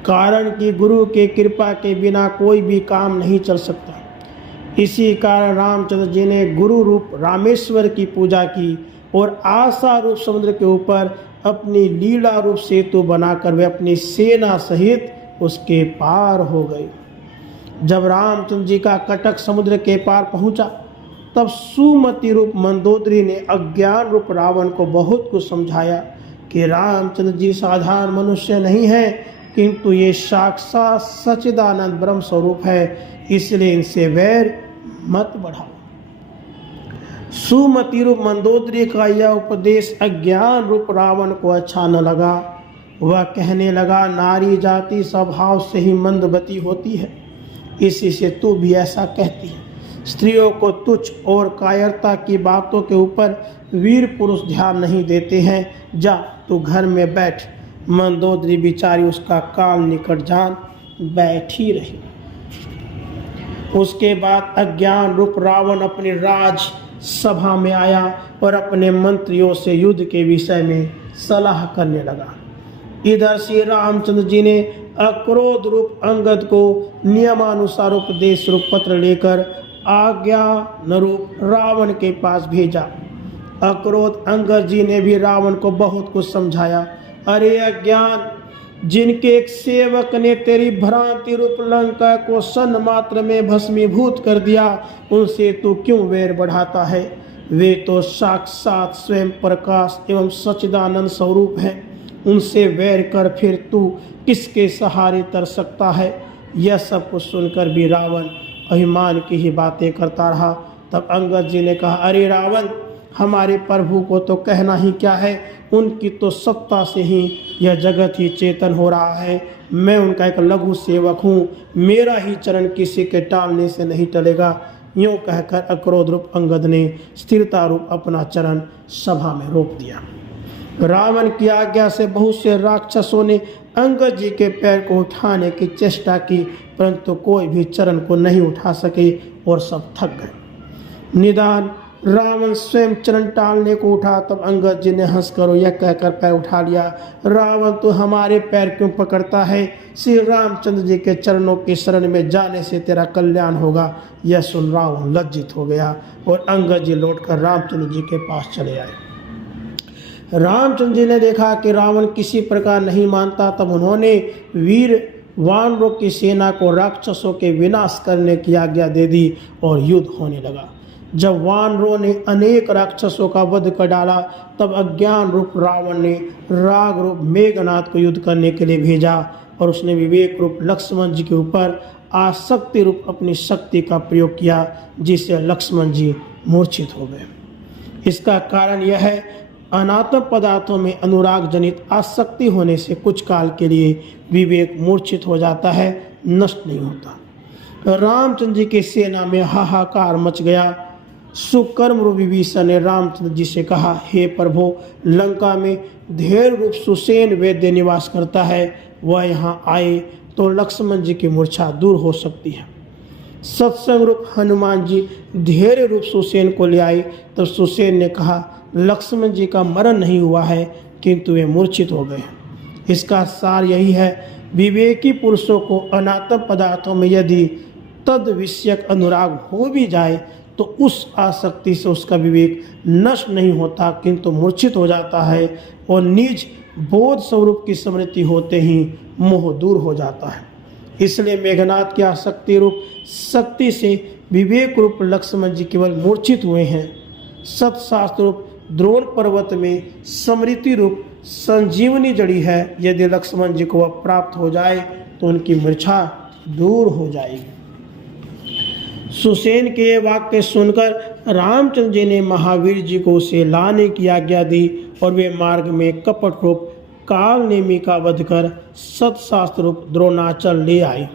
कारण कि गुरु के कृपा के बिना कोई भी काम नहीं चल सकता। इसी कारण रामचंद्र जी ने गुरु रूप रामेश्वर की पूजा की और आशा रूप समुद्र के ऊपर अपनी लीला रूप सेतु बनाकर वे अपनी सेना सहित उसके पार हो गए। जब रामचंद्र जी का कटक समुद्र के पार पहुंचा, तब सुमति रूप मंदोदरी ने अज्ञान रूप रावण को बहुत कुछ समझाया कि रामचंद्र जी साधारण मनुष्य नहीं है, किंतु ये साक्षात सच्चिदानंद ब्रह्म स्वरूप है, इसलिए इनसे वैर मत बढ़ाओ। सुमति रूप मंदोदरी का यह उपदेश अज्ञान रूप रावण को अच्छा न लगा। वह कहने लगा, नारी जाति स्वभाव से ही मंदबती होती है, इसी से तू भी ऐसा कहती है। स्त्रियों को तुच्छ और कायरता की बातों के ऊपर वीर पुरुष ध्यान नहीं देते हैं। जा तू घर में बैठ। मंदोदरी बिचारी उसका काल निकट जान बैठी रही। उसके बाद अज्ञान रूप रावण अपनी राज सभा में आया और अपने मंत्रियों से युद्ध के विषय में सलाह करने लगा। इधर श्री रामचंद्र जी ने अक्रोध रूप अंगद को नियमानुसार उपदेश रूप पत्र लेकर आज्ञा रूप रावण के पास भेजा। अक्रोध अंगद जी ने भी रावण को बहुत कुछ समझाया। अरे अज्ञान, जिनके एक सेवक ने तेरी भ्रांति रूप लंका को सन मात्र में भस्मीभूत कर दिया, उनसे तू क्यों वैर बढ़ाता है? वे तो साक्षात स्वयं प्रकाश एवं सच्चिदानंद स्वरूप हैं। उनसे वैर कर फिर तू किसके सहारे तर सकता है? यह सब कुछ सुनकर भी रावण अभिमान की ही बातें करता रहा। तब अंगद जी ने कहा, अरे रावण, हमारे प्रभु को तो कहना ही क्या है, उनकी तो सत्ता से ही यह जगत ही चेतन हो रहा है। मैं उनका एक लघु सेवक हूँ, मेरा ही चरण किसी के टालने से नहीं टलेगा। यूँ कहकर अक्रोध रूप अंगद ने स्थिरता रूप अपना चरण सभा में रोक दिया। रावण की आज्ञा से बहुत से राक्षसों ने अंगद जी के पैर को उठाने की चेष्टा की, परंतु कोई भी चरण को नहीं उठा सके और सब थक गए। निदान रावण स्वयं चरण टालने को उठा, तब अंगद जी ने हंसकर यह कहकर पैर उठा लिया, रावण तो हमारे पैर क्यों पकड़ता है? श्री रामचंद्र जी के चरणों के शरण में जाने से तेरा कल्याण होगा। यह सुन रावण लज्जित हो गया और अंगद जी लौटकर रामचंद्र जी के पास चले आए। रामचंद्र जी ने देखा कि रावण किसी प्रकार नहीं मानता, तब उन्होंने वीर वानरों की सेना को राक्षसों के विनाश करने की आज्ञा दे दी और युद्ध होने लगा। जब वानरों ने अनेक राक्षसों का वध कर डाला, तब अज्ञान रूप रावण ने राग रूप मेघनाथ को युद्ध करने के लिए भेजा और उसने विवेक रूप लक्ष्मण जी के ऊपर आसक्ति रूप अपनी शक्ति का प्रयोग किया, जिससे लक्ष्मण जी मूर्छित हो गए। इसका कारण यह है, अनात्म पदार्थों में अनुराग जनित आसक्ति होने से कुछ काल के लिए विवेक मूर्छित हो जाता है, नष्ट नहीं होता। रामचंद्र जी की सेना में हाहाकार मच गया। सुकर्म रूप विभीषण ने रामचंद्र जी से कहा, हे प्रभु, लंका में धैर्य रूप सुसेन वैद्य निवास करता है, वह यहाँ आए तो लक्ष्मण जी की मूर्छा दूर हो सकती है। सत्संग रूप हनुमान जी धैर्य रूप सुसेन को ले आए, तो सुसेन ने कहा, लक्ष्मण जी का मरण नहीं हुआ है, किंतु वे मूर्छित हो गए। इसका सार यही है, विवेकी पुरुषों को अनात्म पदार्थों में यदि तद विषयक अनुराग हो भी जाए, तो उस आसक्ति से उसका विवेक नष्ट नहीं होता, किंतु मूर्छित हो जाता है और निज बोध स्वरूप की स्मृति होते ही मोह दूर हो जाता है। इसलिए मेघनाथ की आसक्ति रूप शक्ति से विवेक रूप लक्ष्मण जी केवल मूर्छित हुए हैं। सतशास्त्र रूप द्रोण पर्वत में स्मृति रूप संजीवनी जड़ी है, यदि लक्ष्मण जी को वह प्राप्त हो जाए तो उनकी मूर्छा दूर हो जाएगी। सुसेन के वाक्य सुनकर रामचंद्र जी ने महावीर जी को उसे लाने की आज्ञा दी और वे मार्ग में कपट रूप काल नेमी का वध कर सतशास्त्र रूप द्रोणाचल ले आए।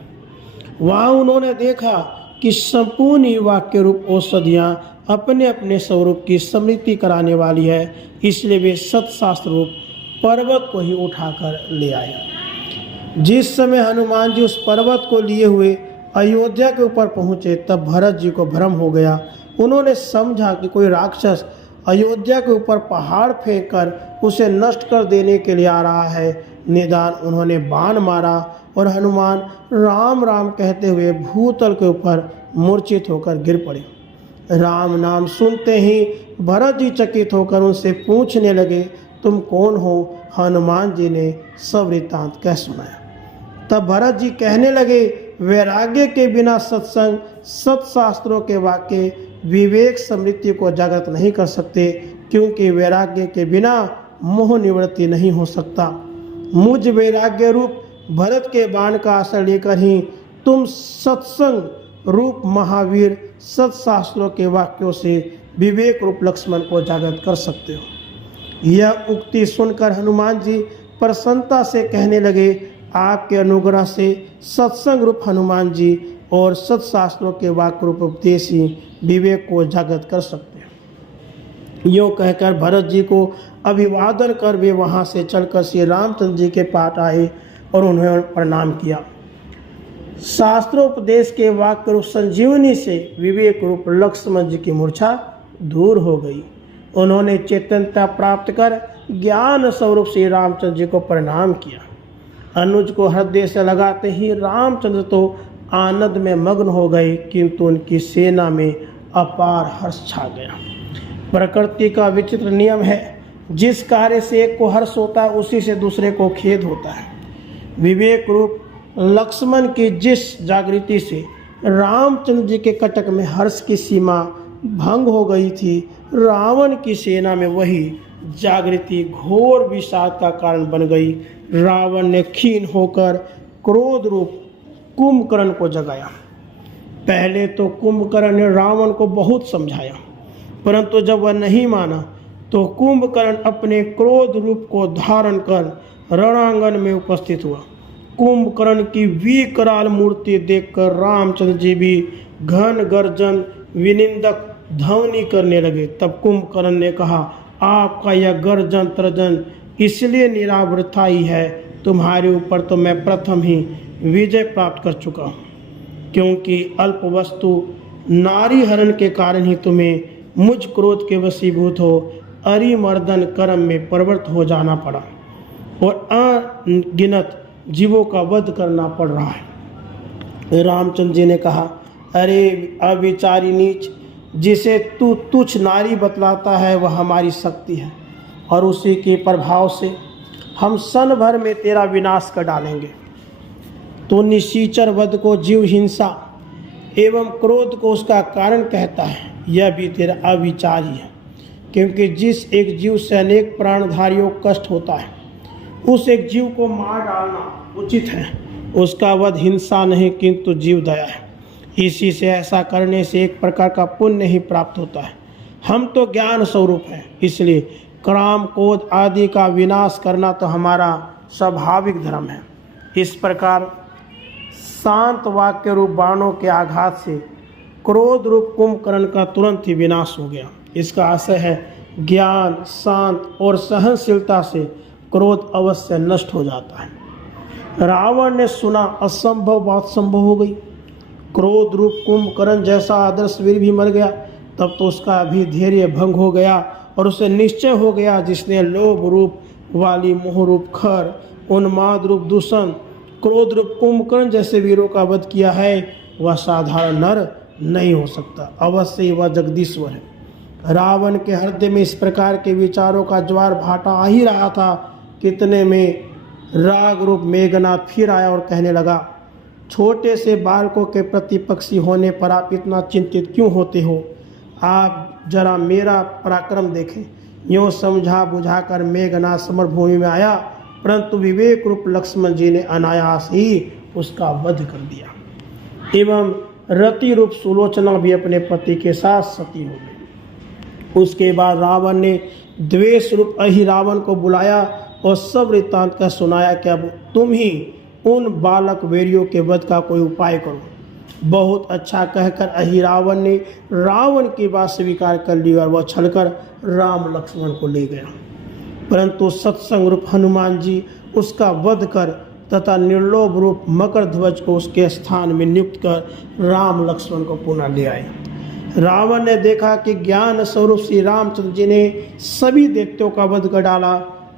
वहाँ उन्होंने देखा कि संपूर्ण वाक्य रूप औषधियाँ अपने अपने स्वरूप की स्मृति कराने वाली है, इसलिए वे सतशास्त्र रूप पर्वत को ही उठाकर ले आए। जिस समय हनुमान जी उस पर्वत को लिए हुए अयोध्या के ऊपर पहुँचे, तब भरत जी को भ्रम हो गया। उन्होंने समझा कि कोई राक्षस अयोध्या के ऊपर पहाड़ फेंक कर उसे नष्ट कर देने के लिए आ रहा है। निदान उन्होंने बाण मारा और हनुमान राम राम कहते हुए भूतल के ऊपर मूर्छित होकर गिर पड़े। राम नाम सुनते ही भरत जी चकित होकर उनसे पूछने लगे, तुम कौन हो? हनुमान जी ने सब वृत्तांत कह सुनाया। तब भरत जी कहने लगे, वैराग्य के बिना सत्संग, सत्शास्त्रों के वाक्य, विवेक स्मृति को जागृत नहीं कर सकते, क्योंकि वैराग्य के बिना मोह निवृत्ति नहीं हो सकता। मुझ वैराग्य रूप भरत के बाण का आश्रय लेकर ही तुम सत्संग रूप महावीर सत्शास्त्रों के वाक्यों से विवेक रूप लक्ष्मण को जागृत कर सकते हो। यह उक्ति सुनकर हनुमान जी प्रसन्नता से कहने लगे, आपके अनुग्रह से सत्संग रूप हनुमान जी और सत्शास्त्रों के वाक्य रूप उपदेश ही विवेक को जागृत कर सकते हैं। यूँ कहकर भरत जी को अभिवादन कर वे वहाँ से चलकर श्री रामचंद्र जी के पास आए और उन्हें प्रणाम किया। शास्त्रोपदेश के वाक्य रूप संजीवनी से विवेक रूप लक्ष्मण जी की मूर्छा दूर हो गई। उन्होंने चेतनता प्राप्त कर ज्ञान स्वरूप श्री रामचंद्र जी को प्रणाम किया। अनुज को हृदय से लगाते ही रामचंद्र तो आनंद में मग्न हो गए, किंतु उनकी सेना में अपार हर्ष छा गया। प्रकृति का विचित्र नियम है, जिस कार्य से एक को हर्ष होता है उसी से दूसरे को खेद होता है। विवेक रूप लक्ष्मण की जिस जागृति से रामचंद्र जी के कटक में हर्ष की सीमा भंग हो गई थी, रावण की सेना में वही जागृति घोर विषाद का कारण बन गई। रावण ने खीन होकर क्रोध रूप कुंभकर्ण को जगाया। पहले तो कुंभकर्ण ने रावण को बहुत समझाया, परंतु जब वह नहीं माना तो कुंभकर्ण अपने क्रोध रूप को धारण कर रणांगन में उपस्थित हुआ। कुंभकर्ण की विकराल मूर्ति देखकर रामचंद्र जी भी घन गर्जन विनिंदक ध्वनि करने लगे। तब कुंभकर्ण ने कहा, आपका यह गर्जन तर्जन इसलिए निरावृताई है, तुम्हारे ऊपर तो मैं प्रथम ही विजय प्राप्त कर चुका हूँ, क्योंकि अल्प वस्तु नारी हरण के कारण ही तुम्हें मुझ क्रोध के वशीभूत हो अरिमर्दन कर्म में प्रवृत्त हो जाना पड़ा और अनगिनत जीवों का वध करना पड़ रहा है। रामचंद्र जी ने कहा, अरे अविचारी नीच, जिसे तू तुच्छ नारी बतलाता है वह हमारी शक्ति है, और उसी के प्रभाव से हम सन भर में तेरा विनाश कर डालेंगे। तो निशाचर वध को जीव हिंसा एवं क्रोध को उसका कारण कहता है, यह भी तेरा अविचार ही है, क्योंकि जिस एक जीव से अनेक प्राणधारियों को कष्ट होता है, उस एक जीव को मार डालना उचित है। उसका वध हिंसा नहीं किंतु जीव दया है। इसी से ऐसा करने से एक प्रकार का पुण्य ही प्राप्त होता है। हम तो ज्ञान स्वरूप हैं, इसलिए काम क्रोध आदि का विनाश करना तो हमारा स्वाभाविक धर्म है। इस प्रकार शांत वाक्य रूप बाणों के आघात से क्रोध रूप कुंभकर्ण का तुरंत ही विनाश हो गया। इसका आशय है ज्ञान, शांत और सहनशीलता से क्रोध अवश्य नष्ट हो जाता है। रावण ने सुना असंभव बात संभव हो गई। क्रोध रूप कुंभकर्ण जैसा आदर्श वीर भी मर गया। तब तो उसका भी धैर्य भंग हो गया और उसे निश्चय हो गया, जिसने लोभ रूप वाली, मोह रूप खर, उन्माद रूप दूषण, क्रोध रूप कुंभकर्ण जैसे वीरों का वध किया है, वह साधारण नर नहीं हो सकता, अवश्य ही वह जगदीश्वर है। रावण के हृदय में इस प्रकार के विचारों का ज्वार भाटा आ ही रहा था। कितने में राग रूप मेघनाथ फिर आया और कहने लगा, छोटे से बालकों के प्रति पक्षी होने पर आप इतना चिंतित क्यों होते हो? आप जरा मेरा पराक्रम देखें। यूँ समझा बुझाकर मेघनाथ समरभूमि में आया, परंतु विवेक रूप लक्ष्मण जी ने अनायास ही उसका वध कर दिया। एवं रति रूप सुलोचना भी अपने पति के साथ सती हो गई। उसके बाद रावण ने द्वेष रूप अहिरावण को बुलाया और सब वृत्तांत का सुनाया कि अब तुम ही उन बालक वेरियों के वध का कोई उपाय करो। बहुत अच्छा कहकर अहिरावण ने रावण की बात स्वीकार कर ली और वह चलकर राम लक्ष्मण को ले गया। परंतु सत्संग रूप हनुमान जी उसका वध कर तथा निर्लोभ रूप मकर ध्वज को उसके स्थान में नियुक्त कर राम लक्ष्मण को पुनः ले आए। रावण ने देखा कि ज्ञान स्वरूप श्री रामचंद्र जी ने सभी दैत्यों का वध कर डाला।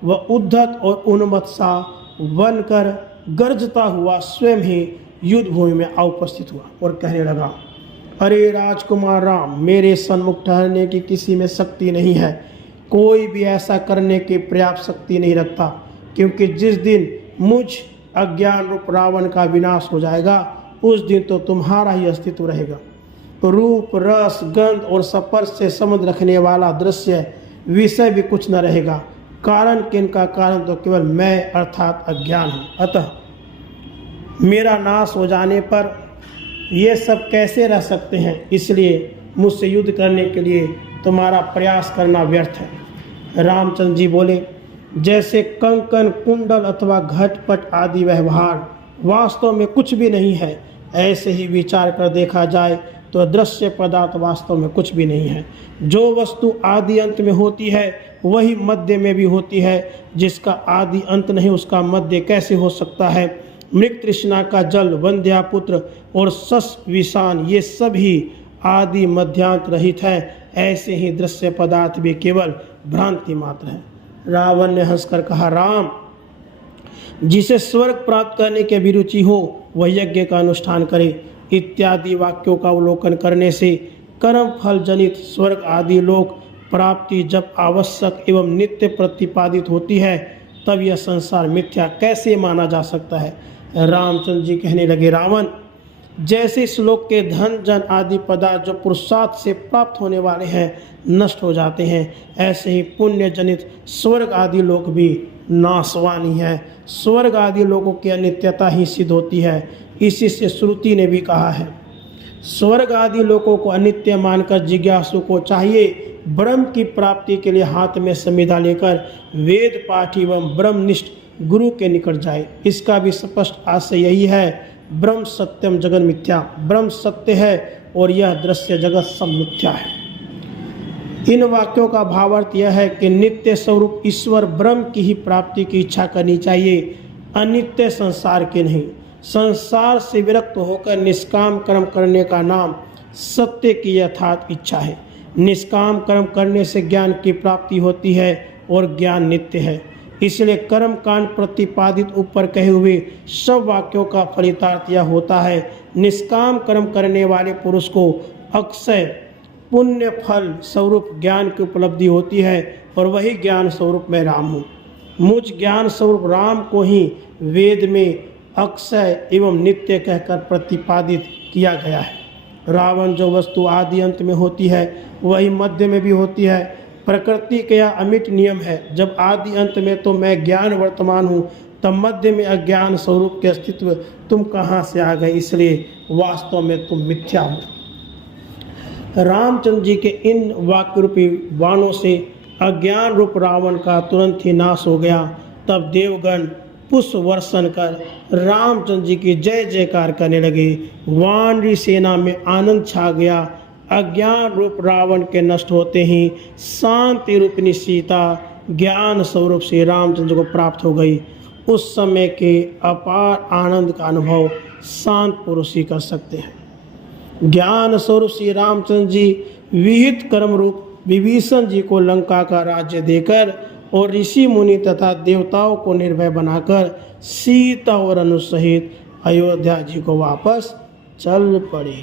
वह उद्धत और उन्मत्त सा बनकर गर्जता हुआ स्वयं ही युद्ध भूमि में आ उपस्थित हुआ और कहने लगा, अरे राजकुमार राम, मेरे सन्मुख ठहरने की किसी में शक्ति नहीं है। कोई भी ऐसा करने की पर्याप्त शक्ति नहीं रखता, क्योंकि जिस दिन मुझ अज्ञान रूप रावण का विनाश हो जाएगा उस दिन तो तुम्हारा ही अस्तित्व रहेगा। रूप, रस, गंध और स्पर्श से संबंध रखने वाला दृश्य विषय भी कुछ न रहेगा। कारण किनका कारण तो केवल मैं अर्थात अज्ञान हूँ। अतः मेरा नाश हो जाने पर ये सब कैसे रह सकते हैं? इसलिए मुझसे युद्ध करने के लिए तुम्हारा प्रयास करना व्यर्थ है। रामचंद्र जी बोले, जैसे कंकन, कुंडल अथवा घटपट आदि व्यवहार वास्तव में कुछ भी नहीं है, ऐसे ही विचार कर देखा जाए तो दृश्य पदार्थ वास्तव में कुछ भी नहीं है। जो वस्तु आदि अंत में होती है वही मध्य में भी होती है। जिसका आदि अंत नहीं उसका मध्य कैसे हो सकता है? मृग तृष्णा का जल, वंध्यापुत्र और सस विषान ये सभी आदि मध्यांत रहित है। ऐसे ही दृश्य पदार्थ भी केवल भ्रांति मात्र है। रावण ने हंसकर कहा, राम, जिसे स्वर्ग प्राप्त करने की अभिरुचि हो वह यज्ञ का अनुष्ठान करे। इत्यादि वाक्यों का अवलोकन करने से कर्म फल जनित स्वर्ग आदि लोक प्राप्ति जब आवश्यक एवं नित्य प्रतिपादित होती है तब यह संसार मिथ्या कैसे माना जा सकता है? रामचंद्र जी कहने लगे, रावण, जैसे श्लोक के धन, जन आदि पदार्थ जो पुरुषार्थ से प्राप्त होने वाले हैं नष्ट हो जाते हैं, ऐसे ही पुण्य जनित स्वर्ग आदि लोक भी नाशवानी है। स्वर्ग आदि लोगों की अनित्यता ही सिद्ध होती है। इसी से श्रुति ने भी कहा है, स्वर्ग आदि लोगों को अनित्य मानकर जिज्ञासु को चाहिए ब्रह्म की प्राप्ति के लिए हाथ में संविदा लेकर वेद पाठ एवं ब्रह्मनिष्ठ गुरु के निकट जाए। इसका भी स्पष्ट आशय यही है, ब्रह्म सत्यम जगत मिथ्या, ब्रह्म सत्य है और यह दृश्य जगत सब मिथ्या है। इन वाक्यों का भावार्थ यह है कि नित्य स्वरूप ईश्वर ब्रह्म की ही प्राप्ति की इच्छा करनी चाहिए, अनित्य संसार के नहीं। संसार से विरक्त होकर निष्काम कर्म करने का नाम सत्य की यथार्थ इच्छा है। निष्काम कर्म करने से ज्ञान की प्राप्ति होती है और ज्ञान नित्य है। इसलिए कर्म कांड प्रतिपादित ऊपर कहे हुए सब वाक्यों का फलितार्थ यह होता है, निष्काम कर्म करने वाले पुरुष को अक्षय पुण्य फल स्वरूप ज्ञान की उपलब्धि होती है और वही ज्ञान स्वरूप मैं राम हूँ। मुझ ज्ञान स्वरूप राम को ही वेद में अक्षय एवं नित्य कहकर प्रतिपादित किया गया है। रावण जो वस्तु आदि अंत में होती है वही मध्य में भी होती है। प्रकृति का यह अमिट नियम है, जब आदि अंत में तो मैं ज्ञान वर्तमान हूँ तब मध्य में अज्ञान स्वरूप के अस्तित्व तुम कहाँ से आ गए? इसलिए वास्तव में तुम मिथ्या हो। रामचंद्र जी के इन वाक्य रूपी बाणों से अज्ञान रूप रावण का तुरंत ही नाश हो गया। तब देवगण पुष्प वर्षण कर रामचंद्र जी की जय जयकार करने लगे। वानरी सेना में आनंद छा गया। अज्ञान रूप रावण के नष्ट होते ही शांति रूपिणी सीता ज्ञान स्वरूप श्री रामचंद्र को प्राप्त हो गई। उस समय के अपार आनंद का अनुभव शांत पुरुष ही कर सकते हैं। ज्ञान स्वरूप श्री रामचंद्र जी विहित कर्म रूप विभीषण जी को लंका का राज्य देकर और ऋषि मुनि तथा देवताओं को निर्भय बनाकर सीता और अनुज सहित अयोध्या जी को वापस चल पड़े।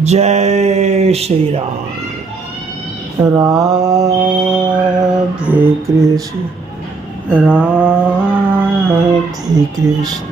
जय श्री राम। राधे कृष्ण, राधे कृष्ण।